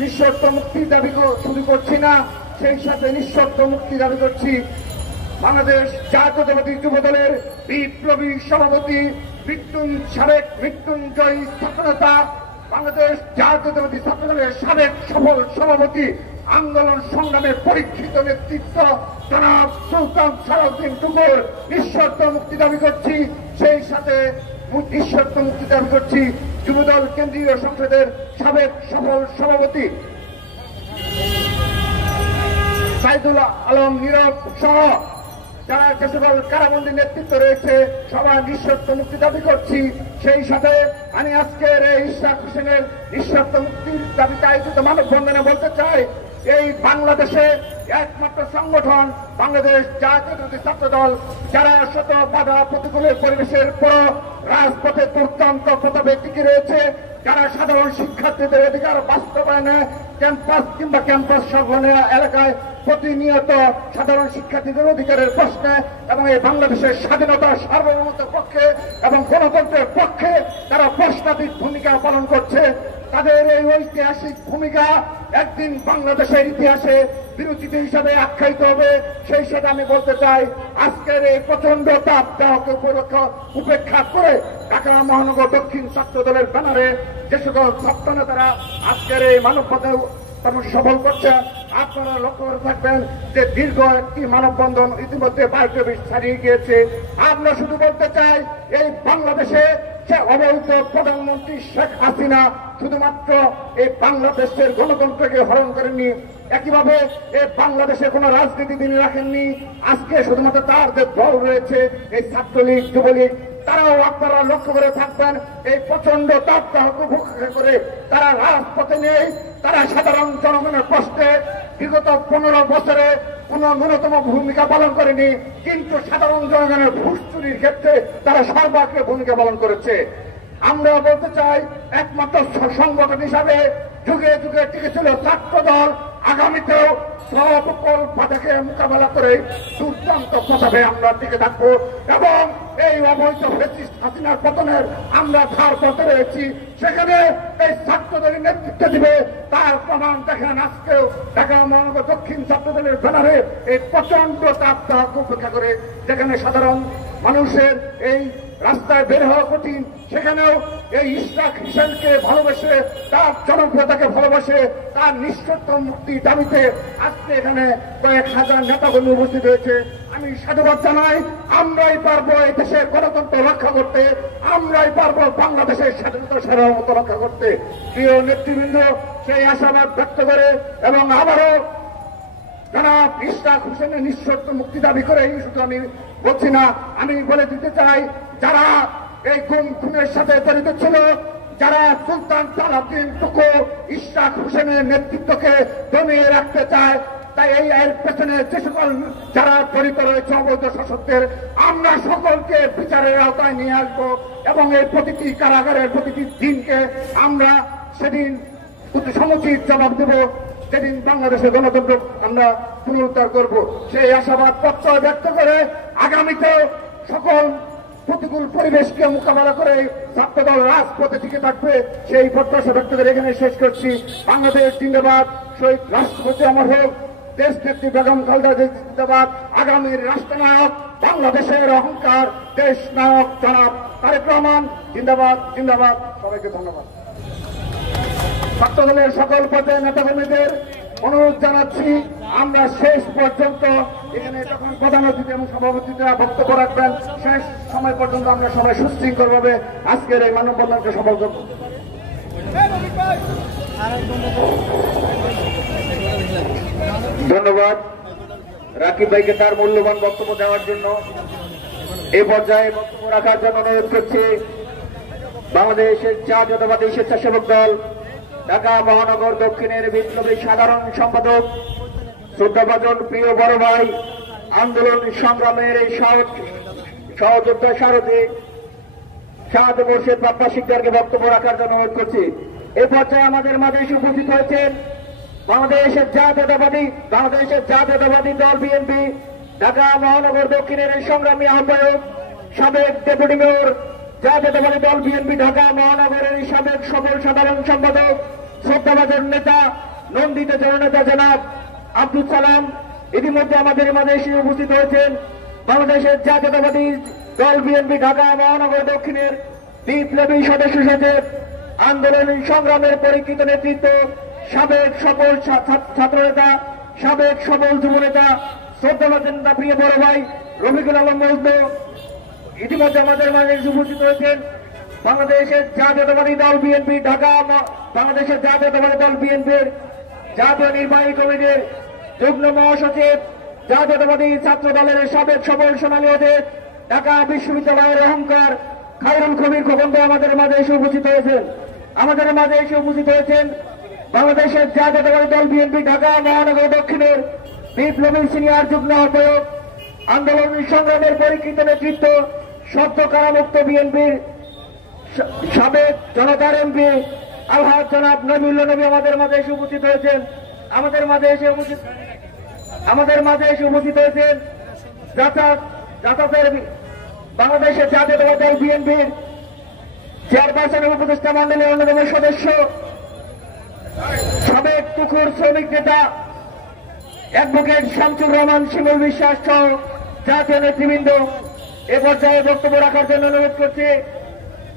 নিঃশর্ত মুক্তির দাবি শুরু করছি না, সেই সাথে নিঃশর্ত মুক্তি দাবি করছি বাংলাদেশ জাতীয়তাবাদী যুব দলের বিপ্লবী সভাপতি সাবেক মৃত্যুঞ্জয়ী ছাত্রনেতা, বাংলাদেশ জাতীয়তাবাদী ছাত্র দলের সাবেক সফল সভাপতি, আন্দোলন সংগ্রামের পরীক্ষিত নেতৃত্ব জনাব সুলতান সালাউদ্দিন টুকুর নিঃশর্ত মুক্তি দাবি করছি। সেই সাথে নিঃশর্ত মুক্তি দাবি করছি যুবদল কেন্দ্রীয় সংসদের সাবেক সফল সভাপতি সাইদুল আলম নীরব সহ যারা যে সকল কারাবন্দী নেতৃত্ব রয়েছে সবার নিঃশর্ত মুক্তি দাবি করছি। সেই সাথে আমি আজকের এই ইশরাক হোসেনের নিঃশর্ত মুক্তির দাবিতে আয়োজিত মানববন্ধনে বলতে চাই, এই বাংলাদেশে একমাত্র সংগঠন বাংলাদেশ জাতীয়তাবাদী ছাত্র দল, যারা শত বাধা প্রতিকূলের পরিবেশের পর রাজপথে দুর্দান্ত প্রতাপে টিকে রয়েছে, যারা সাধারণ শিক্ষার্থীদের অধিকার বাস্তবায়নে ক্যাম্পাস কিংবা ক্যাম্পাস সংলগ্ন এলাকায় প্রতিনিয়ত সাধারণ শিক্ষার্থীদের অধিকারের প্রশ্নে এবং এই বাংলাদেশের স্বাধীনতা সার্বভৌমত্বের পক্ষে এবং গণতন্ত্রের পক্ষে তারা প্রশ্নাতীত ভূমিকা পালন করছে। তাদের এই ঐতিহাসিক ভূমিকা একদিন বাংলাদেশের ইতিহাসে বিরোচিত হিসাবে আখ্যায়িত হবে। সেই সাথে আমি বলতে চাই, আজকের এই প্রচন্ড তাপদাহকে উপেক্ষা করে ঢাকা মহানগর দক্ষিণ ছাত্র দলের ব্যানারে যে সকল ছাত্র নেতারা আজকের এই মানববন্ধন সফল করছে, আপনারা লক্ষ্য করে থাকবেন যে দীর্ঘ একটি মানববন্ধন ইতিমধ্যে 22 ছাড়িয়ে গিয়েছে। আমরা শুধু বলতে চাই, এই বাংলাদেশে সে অবৈধ প্রধানমন্ত্রী শেখ হাসিনা শুধুমাত্র এই বাংলাদেশের গণতন্ত্রকে হরণ করেননি, একইভাবে এই বাংলাদেশে কোন রাজনীতি তিনি রাখেননি। আজকে শুধুমাত্র তার যে দল রয়েছে এই ছাত্রলীগ যুবলীগ, তারাও আপনারা লক্ষ্য করে থাকবেন এই প্রচন্ড তাপদাহকে উপেক্ষা করে তারা রাজপথে নেই। তারা সাধারণ জনগণের কষ্টে বিগত 15 বছরে কোন ন্যূনতম ভূমিকা পালন করেনি, কিন্তু সাধারণ জনগণের ঘুষ চুরির ক্ষেত্রে তারা সর্বাগ্রে ভূমিকা পালন করেছে। আমরা বলতে চাই, একমাত্র সংগঠন হিসাবে যুগে যুগে টিকে ছিল ছাত্র দল, আগামীতেও সকল বাধাকে মোকাবেলা করে দুর্দান্ত প্রতাপে আমরা টিকে থাকবো এবং এই অবৈধ ফ্যাসিস্ট হাসিনার পতনের আমরা ধার পথে রয়েছি। সেখানে এই ছাত্রদের নেতৃত্ব দিবে তার প্রমাণ দেখেন আজকেও ঢাকা মহানগর দক্ষিণ ছাত্র দলের ব্যানারে এই প্রচন্ড তাপদাহকে উপেক্ষা করে, যেখানে সাধারণ মানুষের এই রাস্তায় বের হওয়া কঠিন, সেখানেও এই ইশরাক হোসেনকে ভালোবেসে, তার জনপ্রিয়তাকে ভালোবাসে, তার নিঃশর্ত মুক্তি দাবিতে আজকে এখানে কয়েক হাজার নেতাকর্মী উপস্থিত হয়েছে। আমি সাধুবাদ জানাই। আমরাই পারবো এই দেশের গণতন্ত্র রক্ষা করতে, আমরাই পারবো বাংলাদেশের স্বাধীনতা সার্বভৌমত্ব রক্ষা করতে। প্রিয় নেতৃবৃন্দ, সেই আশাবাদ ব্যক্ত করে এবং আবারও জনাব ইশরাক হোসেনের নিঃশর্ত মুক্তি দাবি করে শুধু আমি বলছি না, আমি বলে দিতে চাই, যারা এই খুনের সাথে জড়িত ছিল, যারা সুলতান সালাউদ্দিন টুকু ইশরাক হোসেনের নেতৃত্বকে দমিয়ে রাখতে চায়, তাই এই এর পেছনে যে সকল যারা জড়িত রয়েছে অবৈধ শাসকদের, আমরা সকলকে বিচারের আওতায় নিয়ে আসবো এবং এই প্রতিটি কারাগারের প্রতিটি দিনকে আমরা সেদিন সমুচিত জবাব দেব, যেদিন বাংলাদেশের গণতন্ত্র আমরা পুনরুদ্ধার করব। সেই আশাবাদ প্রত্যয় ব্যক্ত করে আগামীতে সকল প্রতিকূল পরিবেশকে মোকাবেলা করে ছাত্রদল রাজপথে টিকে থাকবে, সেই প্রত্যাশা ব্যক্ত করে এখানে শেষ করছি। বাংলাদেশ জিন্দাবাদ, শহীদ রাষ্ট্রপতি অমর হোক, দেশ নেত্রী বেগম খালেদা জিন্দাবাদ, আগামীর রাষ্ট্রনায়ক, বাংলাদেশের অহংকার, দেশ নায়ক জনাব তারেক রহমান জিন্দাবাদ জিন্দাবাদ। সবাইকে ধন্যবাদ। ছাত্র দলের সকল পর্যায়ের নেতাকর্মীদের অনুরোধ জানাচ্ছি, আমরা শেষ পর্যন্ত এখানে যখন প্রধান অতিথি এবং সভাপতিরা বক্তব্য রাখবেন, শেষ সময় পর্যন্ত আমরা সবাই সুশৃঙ্খলভাবে আজকের এই মানববন্ধনকে সফল করব। ধন্যবাদ রাকিব ভাইকে তার মূল্যবান বক্তব্য দেওয়ার জন্য। এই পর্যায়ে বক্তব্য রাখার জন্য অনুরোধ করছি বাংলাদেশের জাতীয়তাবাদী স্বেচ্ছাসেবক দল ঢাকা মহানগর দক্ষিণের বিপ্লবী সাধারণ সম্পাদক শ্রদ্ধাভাজন প্রিয় বড় ভাই, আন্দোলন সংগ্রামের এই সহযোদ্ধা সারথী শাহাদ মোর্শেদ বাপ্পা শিকদারকে বক্তব্য রাখার জন্য অনুরোধ করছি। এই পর্যায়ে আমাদের মাঝে এসে উপস্থিত হয়েছেন বাংলাদেশের জাতীয়তাবাদী দল বিএনপি ঢাকা মহানগর দক্ষিণের সংগ্রামী আহ্বায়ক সাবেক ডেপুটি মেয়র জাতীয়তাবাদী দল বিএনপি ঢাকা মহানগরের সাবেক সকল সাধারণ সম্পাদক শ্রদ্ধাভাজন নেতা নন্দিত জননেতা জনাব আব্দুল সালাম ইতিমধ্যে আমাদের মাঝে এসে উপস্থিত হয়েছেন বাংলাদেশের জাতীয়তাবাদী দল বিএনপি ঢাকা মহানগর দক্ষিণের বিপ্লবী সদস্য সচিব আন্দোলন সংগ্রামের পরীক্ষিত নেতৃত্ব সাবেক সকল ছাত্র নেতা সাবেক সকল যুব নেতা শ্রদ্ধাভাজন নেতা প্রিয় বড় ভাই রফিকুল আলম মজনু ইতিমধ্যে আমাদের মাঝে উপস্থিত হয়েছেন বাংলাদেশের জাতীয়তাবাদী দল বিএনপি বাংলাদেশের জাতীয়তাবাদী দল বিএনপির জাতীয় নির্বাহী কমিটির যুগ্ম মহাসচিব জাতীয়তাবাদী ছাত্র দলের সাবেক সবল সোনালী অধিক ঢাকা বিশ্ববিদ্যালয়ের অহংকার খায়রুল কবির খোকন আমাদের মাঝে এসে উপস্থিত হয়েছেন বাংলাদেশের জাতীয়তাবাদী দল বিএনপি ঢাকা মহানগর দক্ষিণের বিপ্লবী সিনিয়র যুগ্ম আহ্বায়ক আন্দোলন সংগ্রামের পরীক্ষিত নেতৃত্ব সদ্য কারামুক্ত বিএনপির সাবেক জনতার এমপি আলহাজ জনাব নবীউল্লাহ নবী আমাদের মাঝে এসে উপস্থিত হয়েছেন বাংলাদেশের জাতীয়তাবাদী দল বিএনপির চেয়ারপারসন উপদেষ্টা মন্ডলীর অন্যতম সদস্য সাবেক তুখুর শ্রমিক নেতা অ্যাডভোকেট শামসুর রহমান শিমুল বিশ্বাস সহ জাতীয় নেতৃবৃন্দ এ পর্যায়ে বক্তব্য রাখার জন্য অনুরোধ করছি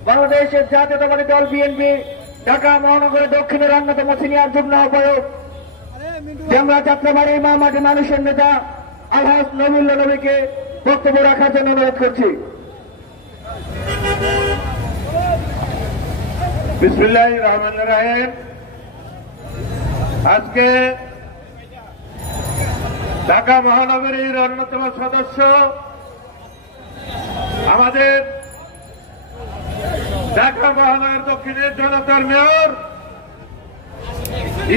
বাংলাদেশের জাতীয়তাবাদী দল বিএনপি ঢাকা মহানগরের দক্ষিণের অন্যতম সিনিয়র যুগ্ম আহ্বায়ক ডেমরা যাত্রাবাড়ি মা মাটি মানুষের নেতা আলহাজ নবীউল্লাহ নবীকে বক্তব্য রাখার জন্য অনুরোধ করছি। বিসমিল্লাহির রহমানির রহিম। আজকে ঢাকা মহানগরীর অন্যতম সদস্য আমাদের ঢাকা মহানগর দক্ষিণের জনতার মেয়র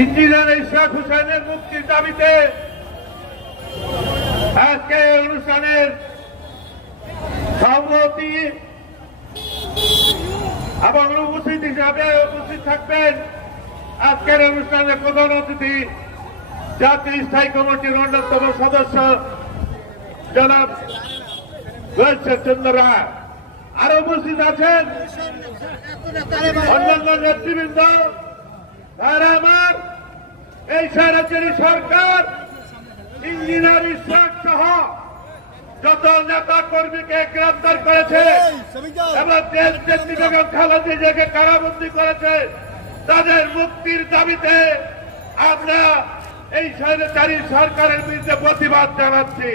ইঞ্জিনিয়ার ইশরাক হোসেনের মুক্তির দাবিতে আজকে এই অনুষ্ঠানের সভাপতি এবং উপস্থিত হিসাবে উপস্থিত থাকবেন আজকের অনুষ্ঠানের প্রধান অতিথি জাতীয় স্থায়ী কমিটির অন্যতম সদস্য জনাব গোয়েলচন্দ্র চন্দ্র রায়, আরো উপস্থিত আছেন অন্যান্য নেতৃবৃন্দ। আমার এই স্বৈরাচারী সরকার ইঞ্জিনিয়ার ইশরাক সহ যত নেতা কর্মীকে গ্রেফতার করেছে এবং দেশ নেত্রী বেগম খালেদা জিয়াকে কারাবন্দী করেছে, তাদের মুক্তির দাবিতে আমরা এই স্বৈরাচারী সরকারের বিরুদ্ধে প্রতিবাদ জানাচ্ছি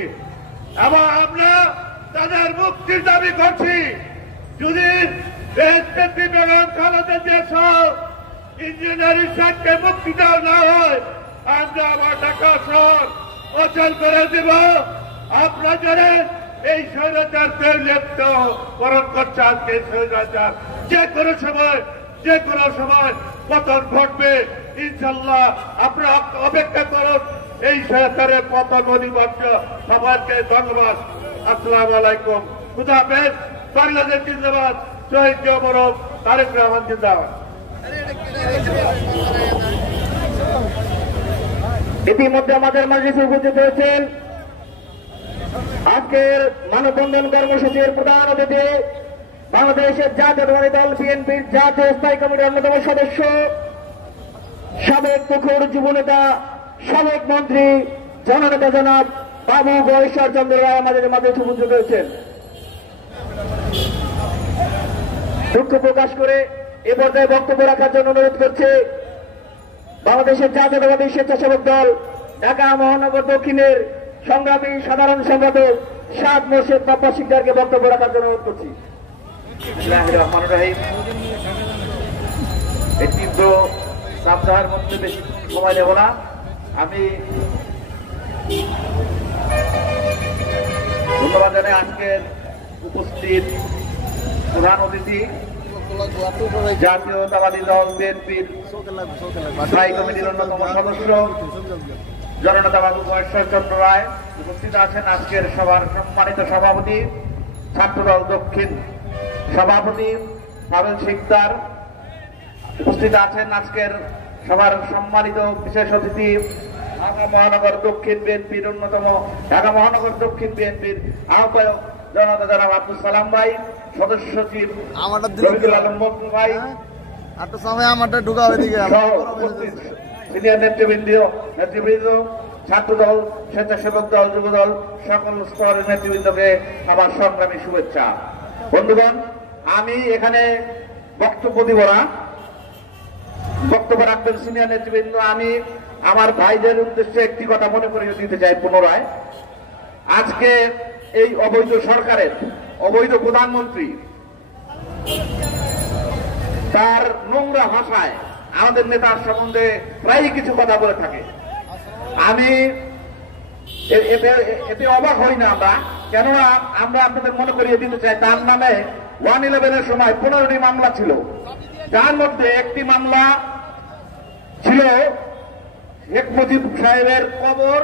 এবং আমরা তাদের মুক্তির দাবি করছি। যদি দেশ নেত্রী বেগম খালেদা জিয়া সহ ইঞ্জিনিয়ার ইশরাককে মুক্তি দেওয়া না হয়, আমরা আবার ঢাকা শহর অচল করে দেব। আপনারা এই স্বৈরাচারকে লিপ্তকরণ করছে আজকে স্বৈরাচার যে কোনো সময় পতন ঘটবে ইনশাল্লাহ। আপনারা অপেক্ষা করুন, এই স্বৈরাচারের পতন অনিবার্য। সবাইকে ধন্যবাদ। আসসালামু আলাইকুম, খুদা হাফেজ। বাংলাদেশ জিন্দাবাদ, শহীদ জিয়া, তারেক রহমান জিন্দাবাদ। ইতিমধ্যে আমাদের মাঝে উপস্থিত হয়েছেন আজকের মানববন্ধন কর্মসূচির প্রধান অতিথি বাংলাদেশের জাতীয়তাবাদী দল বিএনপির জাতীয় স্থায়ী কমিটির অন্যতম সদস্য সাবেক তুখুর যুব নেতা সাবেক মন্ত্রী জননেতা জনাব বাবু গয়েশ্বর চন্দ্র রায় আমাদের মাঝে উপস্থিত হয়েছেন। দুঃখ প্রকাশ করে এ পর্যায়ে বক্তব্য রাখার জন্য অনুরোধ করছে বাংলাদেশের জাতীয়তাবাদী স্বেচ্ছাসেবক দল ঢাকা মহানগর দক্ষিণের সংগ্রামী সাধারণ সম্পাদক শাহ মোর্শেদ বাপ্পা শিকদারকে বক্তব্য রাখার জন্য অনুরোধ করছি। এই তীব্র সপ্তাহের মধ্যে বেশি সময় নেব না। আমি ধন্যবাদ জানাই আজকের উপস্থিত প্রধান অতিথি জাতীয়তাবাদী দল বিএনপির স্থায়ী কমিটির অন্যতম সদস্য জননেতা বাবু গয়েশ্বরচন্দ্র রায়, উপস্থিত আছেন আজকের সভার সম্মানিত সভাপতি ছাত্রদল দক্ষিণ সভাপতি পাবেল শিকদার, উপস্থিত আছেন আজকের সভার সম্মানিত বিশেষ অতিথি ঢাকা মহানগর দক্ষিণ বিএনপির অন্যতম ঢাকা মহানগর দক্ষিণ বিএনপির আহ্বায়ক জনতা জনাব আব্দুল সালাম ভাই, সদস্য সচিব রফিকুল আলম মকবুল ভাই, সিনিয়র নেতৃবৃন্দ, ছাত্রদল, স্বেচ্ছাসেবক দল, যুবদল, সকল স্তরের নেতৃবৃন্দকে আমার সংগ্রামী শুভেচ্ছা। বন্ধুগণ, আমি এখানে বক্তব্য দিব না, বক্তব্য রাখবেন সিনিয়র নেতৃবৃন্দ। আমি আমার ভাইদের উদ্দেশ্যে একটি কথা মনে করিয়ে দিতে চাই পুনরায়। আজকে এই অবৈধ সরকারের অবৈধ প্রধানমন্ত্রী তার নোংরা ভাষায় আমাদের নেতার সম্বন্ধে প্রায় কিছু কথা বলে থাকে। আমি এতে অবাক হই না আমরা, কেননা আমরা আপনাদের মনে করিয়ে দিতে চাই তার নামে 111-এর সময় 15টি মামলা ছিল, যার মধ্যে একটি মামলা ছিল শেখ মুজিব সাহেবের কবর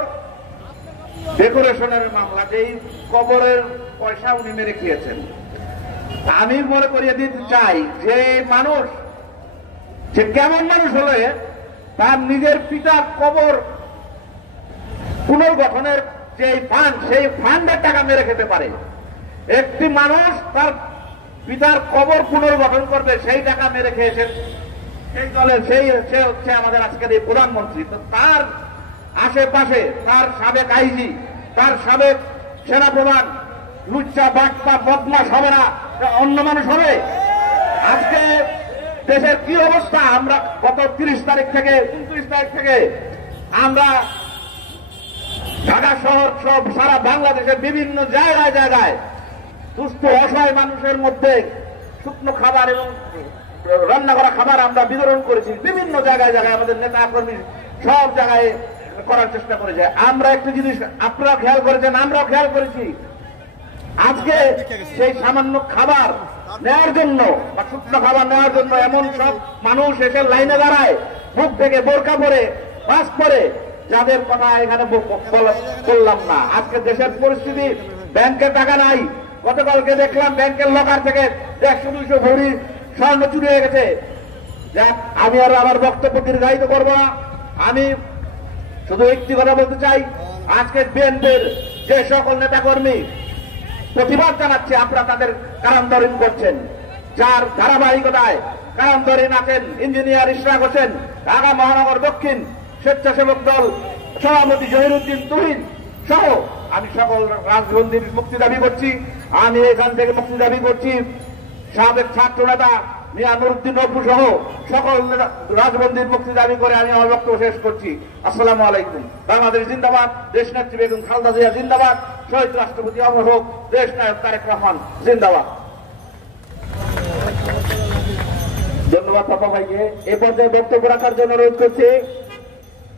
ডেকোরেশনের মামলা, যেই কবরের পয়সা উনি মেরে খেয়েছেন। আমি মনে করিয়ে দিতে চাই যে মানুষ সে কেমন মানুষ হলে তার নিজের পিতার কবর পুনর্গঠনের যে ফান্ড, সেই ফান্ডের টাকা মেরে খেতে পারে। একটি মানুষ তার পিতার কবর পুনর্গঠন করবে, সেই টাকা মেরে খেয়েছেন সেই দলের, সে হচ্ছে আমাদের আজকের এই প্রধানমন্ত্রী। তো তার আশেপাশে তার সাবেক আইজি, তার সাবেক সেনাপ্রধান লুচ্চা বাটপা বদমাশ হবে না, অন্য মানুষ হবে? আজকে দেশের কি অবস্থা, আমরা গত 30 তারিখ থেকে 29 তারিখ থেকে আমরা ঢাকা শহর সব সারা বাংলাদেশের বিভিন্ন জায়গায় জায়গায় সুস্থ অসহায় মানুষের মধ্যে শুকনো খাবার এবং রান্না করা খাবার আমরা বিতরণ করেছি। বিভিন্ন জায়গায় জায়গায় আমাদের নেতা কর্মী সব জায়গায় করার চেষ্টা করেছে। আমরা একটি জিনিস আপনারা খেয়াল করেছেন, আমরাও খেয়াল করেছি, আজকে সেই সামান্য খাবার নেওয়ার জন্য বা শুকনো খাবার নেওয়ার জন্য এমন সব মানুষ এসে লাইনে দাঁড়ায়, মুখ থেকে বোরকা পরে, মাস্ক পরে, যাদের কথা এখানে বললাম না। আজকে দেশের পরিস্থিতি, ব্যাংকে টাকা নাই। গতকালকে দেখলাম ব্যাংকের লকার থেকে 100-200 ভরি স্বর্ণ চুরি হয়ে গেছে। যাক, আমি আর আমার বক্তব্য দীর্ঘায়িত করব না। আমি শুধু একটি কথা বলতে চাই, আজকে বিএনপির যে সকল নেতাকর্মী প্রতিবাদ জানাচ্ছে, আপনারা তাদের কারান্তরীণ করছেন, যার ধারাবাহিকতায় কারান্তরীণ আছেন ইঞ্জিনিয়ার ইশরাক হোসেন, ঢাকা মহানগর দক্ষিণ স্বেচ্ছাসেবক দল সভাপতি জহিরুদ্দিন তুহিন সহ আমি সকল রাজবন্দীর মুক্তি দাবি করছি। আমি এখান থেকে মুক্তি দাবি করছি সাবেক ছাত্র নেতা মিয়া নুরুদ্দিন অপু সহ সকল রাজবন্দীর মুক্তি দাবি করে আমি আমার বক্তব্য শেষ করছি। আসসালামু আলাইকুম। বাংলাদেশ জিন্দাবাদ, দেশ নেত্রী বেগম খালেদা জিয়া জিন্দাবাদ, শহীদ রাষ্ট্রপতি অমর হোক, দেশ নায়ক তারেক রহমান জিন্দাবাদ। ধন্যবাদ পাপা ভাইকে। এ পর্যায়ে বক্তব্য রাখার জন্য অনুরোধ করছি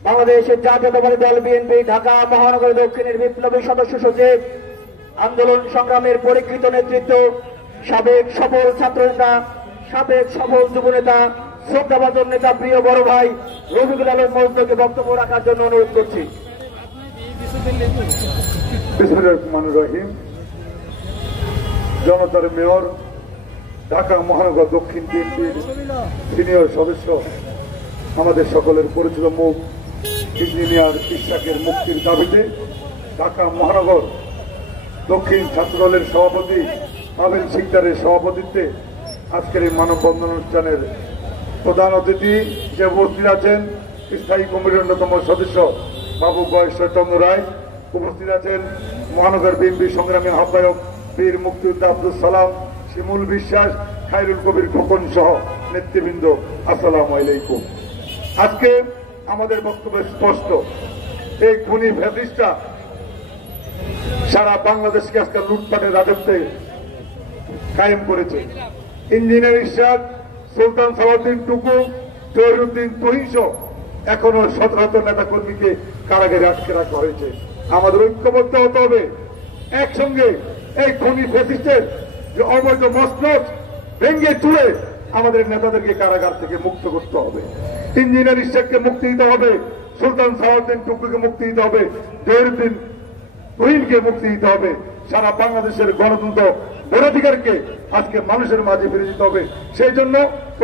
বাংলাদেশের জাতীয়তাবাদী দল বিএনপি ঢাকা মহানগর দক্ষিণের বিপ্লবী সদস্য সচিব, আন্দোলন সংগ্রামের পরিকৃত নেতৃত্ব, সাবেক সফল ছাত্র নেতা, সাবেক সফল যুব নেতা, শ্রদ্ধাভাজন নেতা, প্রিয় বড় ভাই রফিকুল আলম মজনুকে বক্তব্য রাখার জন্য অনুরোধ করছি। বিসমিল্লাহির রহমানির রহিম। জনতার মেয়র, ঢাকা মহানগর দক্ষিণ বিএনপির সিনিয়র সদস্য, আমাদের সকলের পরিচিত মুখ ইঞ্জিনিয়ার ইশরাকের মুক্তির দাবিতে ঢাকা মহানগর দক্ষিণ ছাত্রদলের সভাপতি পাবেল শিকদারের সভাপতিত্বে আজকের এই মানববন্ধন অনুষ্ঠানের প্রধান অতিথি যে উপস্থিত আছেন স্থায়ী কমিটির অন্যতম সদস্য বাবু গয়েশ্বরচন্দ্র রায়, উপস্থিত আছেন মহানগর বিএনপি সংগ্রামী আহ্বায়ক বীর মুক্তিযোদ্ধা আব্দুল সালাম, শিমুল বিশ্বাস, খায়রুল কবির খোকন সহ নেতৃবৃন্দ, আসসালামু আলাইকুম। আজকে আমাদের বক্তব্য স্পষ্ট, এই খুনি ফ্যাসিস্টরা সারা বাংলাদেশকে আজকে লুটপাটের রাজত্বে কায়েম করেছে। ইঞ্জিনিয়ার ইশরাক, সুলতান সালাউদ্দিন টুকু, জহিরুদ্দিন তুহিন এখনো 17 নেতা কর্মীকে কারাগারে আটকে রাখা হয়েছে। আমাদের ঐক্যবদ্ধ হতে হবে, একসঙ্গে এই খুনি ফ্যাসিস্টের যে অবৈধ মসনদ ভেঙে চুড়ে আমাদের নেতাদেরকে কারাগার থেকে মুক্ত করতে হবে। ইঞ্জিনিয়ার ইশরাককে মুক্তি দিতে হবে, সুলতান সালাউদ্দিন টুকুকে মুক্তি দিতে হবে, জহিরুদ্দিন তুহিনকে মুক্তি দিতে হবে। সারা বাংলাদেশের গণতন্ত্র ভোটাধিকারকে আজকে মানুষের মাঝে ফিরে দিতে হবে। সেই জন্য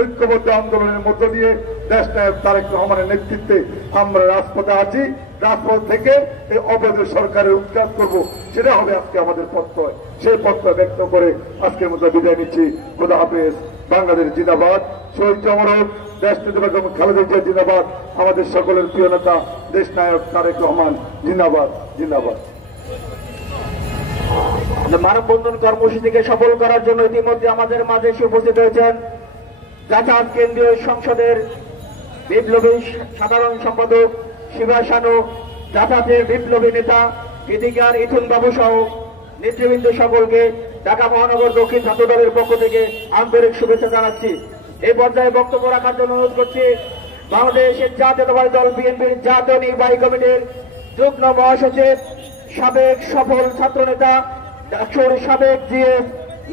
ঐক্যবদ্ধ আন্দোলনের মধ্য দিয়ে দেশনায়ক তারেক রহমানের নেতৃত্বে আমরা রাজপথে আছি। রাজপথ থেকে এই অবৈধ সরকারের উৎখাত করব, সেটা হবে আজকে আমাদের প্রত্যয়। সেই প্রত্যয় ব্যক্ত করে আজকের মতো বিদায় নিচ্ছি। খোদা হাফেজ। বাংলাদেশ জিন্দাবাদ। শহীদ অমর দেশ নেতা বেগম খালেদা জিয়া জিন্দাবাদ। আমাদের সকলের প্রিয় নেতা দেশনায়ক তারেক রহমান জিন্দাবাদ, জিন্দাবাদ। মানববন্ধন কর্মসূচিকে সফল করার জন্য ইতিমধ্যে আমাদের মাঝে এসে উপস্থিত হয়েছেন জামাত কেন্দ্রীয় সংসদের বিপ্লবী সাধারণ সম্পাদক শিবা শানু, জামাতের বিপ্লবী নেতা গীতিকার ইথুন বাবু সহ নেতৃবৃন্দ সকলকে ঢাকা মহানগর দক্ষিণ ছাত্র দলের পক্ষ থেকে আন্তরিক শুভেচ্ছা জানাচ্ছি। এই পর্যায়ে বক্তব্য রাখার জন্য অনুরোধ করছি বাংলাদেশের জাতীয়তাবাদী দল বিএনপির জাতীয় নির্বাহী কমিটির যুগ্ম মহাসচিব, সাবেক সফল ছাত্র নেতা, ডাকসুর সাবেক জিএস,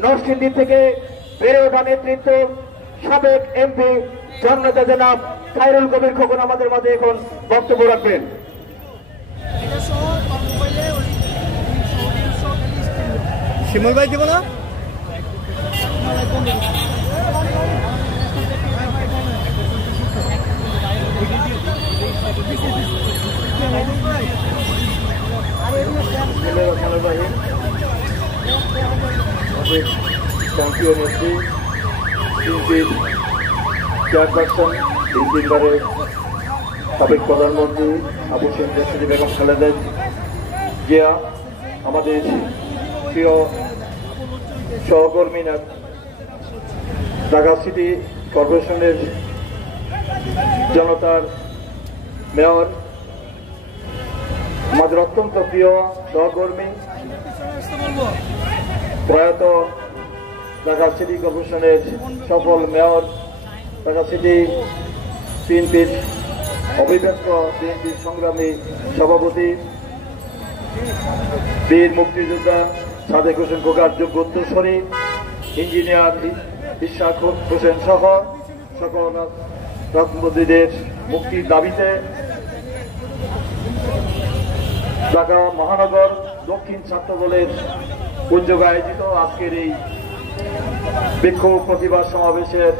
নরসিংদী থেকে বেড়ে ওঠা নেতৃত্ব, সাবেক এমপি জননেতা জনাব খায়রুল কবির খোকন আমাদের মাঝে এখন বক্তব্য রাখবেন। শিমুল ভাই দিব না? সংসদীয় নেত্রী, বিএনপির চেয়ারপারসন, তিনবারের সাবেক প্রধানমন্ত্রী আবু সিদ্দিক বেগম খালেদা জিয়া, আমাদের প্রিয় সহকর্মী ঢাকা সিটি কর্পোরেশনের জনতার মেয়র, আমাদের অত্যন্ত প্রিয় সহকর্মী, প্রয়াত ঢাকা সিটি কর্পোরেশনের সফল মেয়র, ঢাকা সিটি বিএনপির অবিভক্ত বিএনপির সংগ্রামী সভাপতি, বীর মুক্তিযোদ্ধা সাদেক হোসেন খোকার যোগ্য উত্তরসূরি, ইঞ্জিনিয়ার ইশরাক হোসেন সহ সকল রাজনীতিদের মুক্তির দাবিতে ঢাকা মহানগর দক্ষিণ ছাত্র দলের উদ্যোগে আয়োজিত আজকের এই বিক্ষোভ প্রতিবাদ সমাবেশের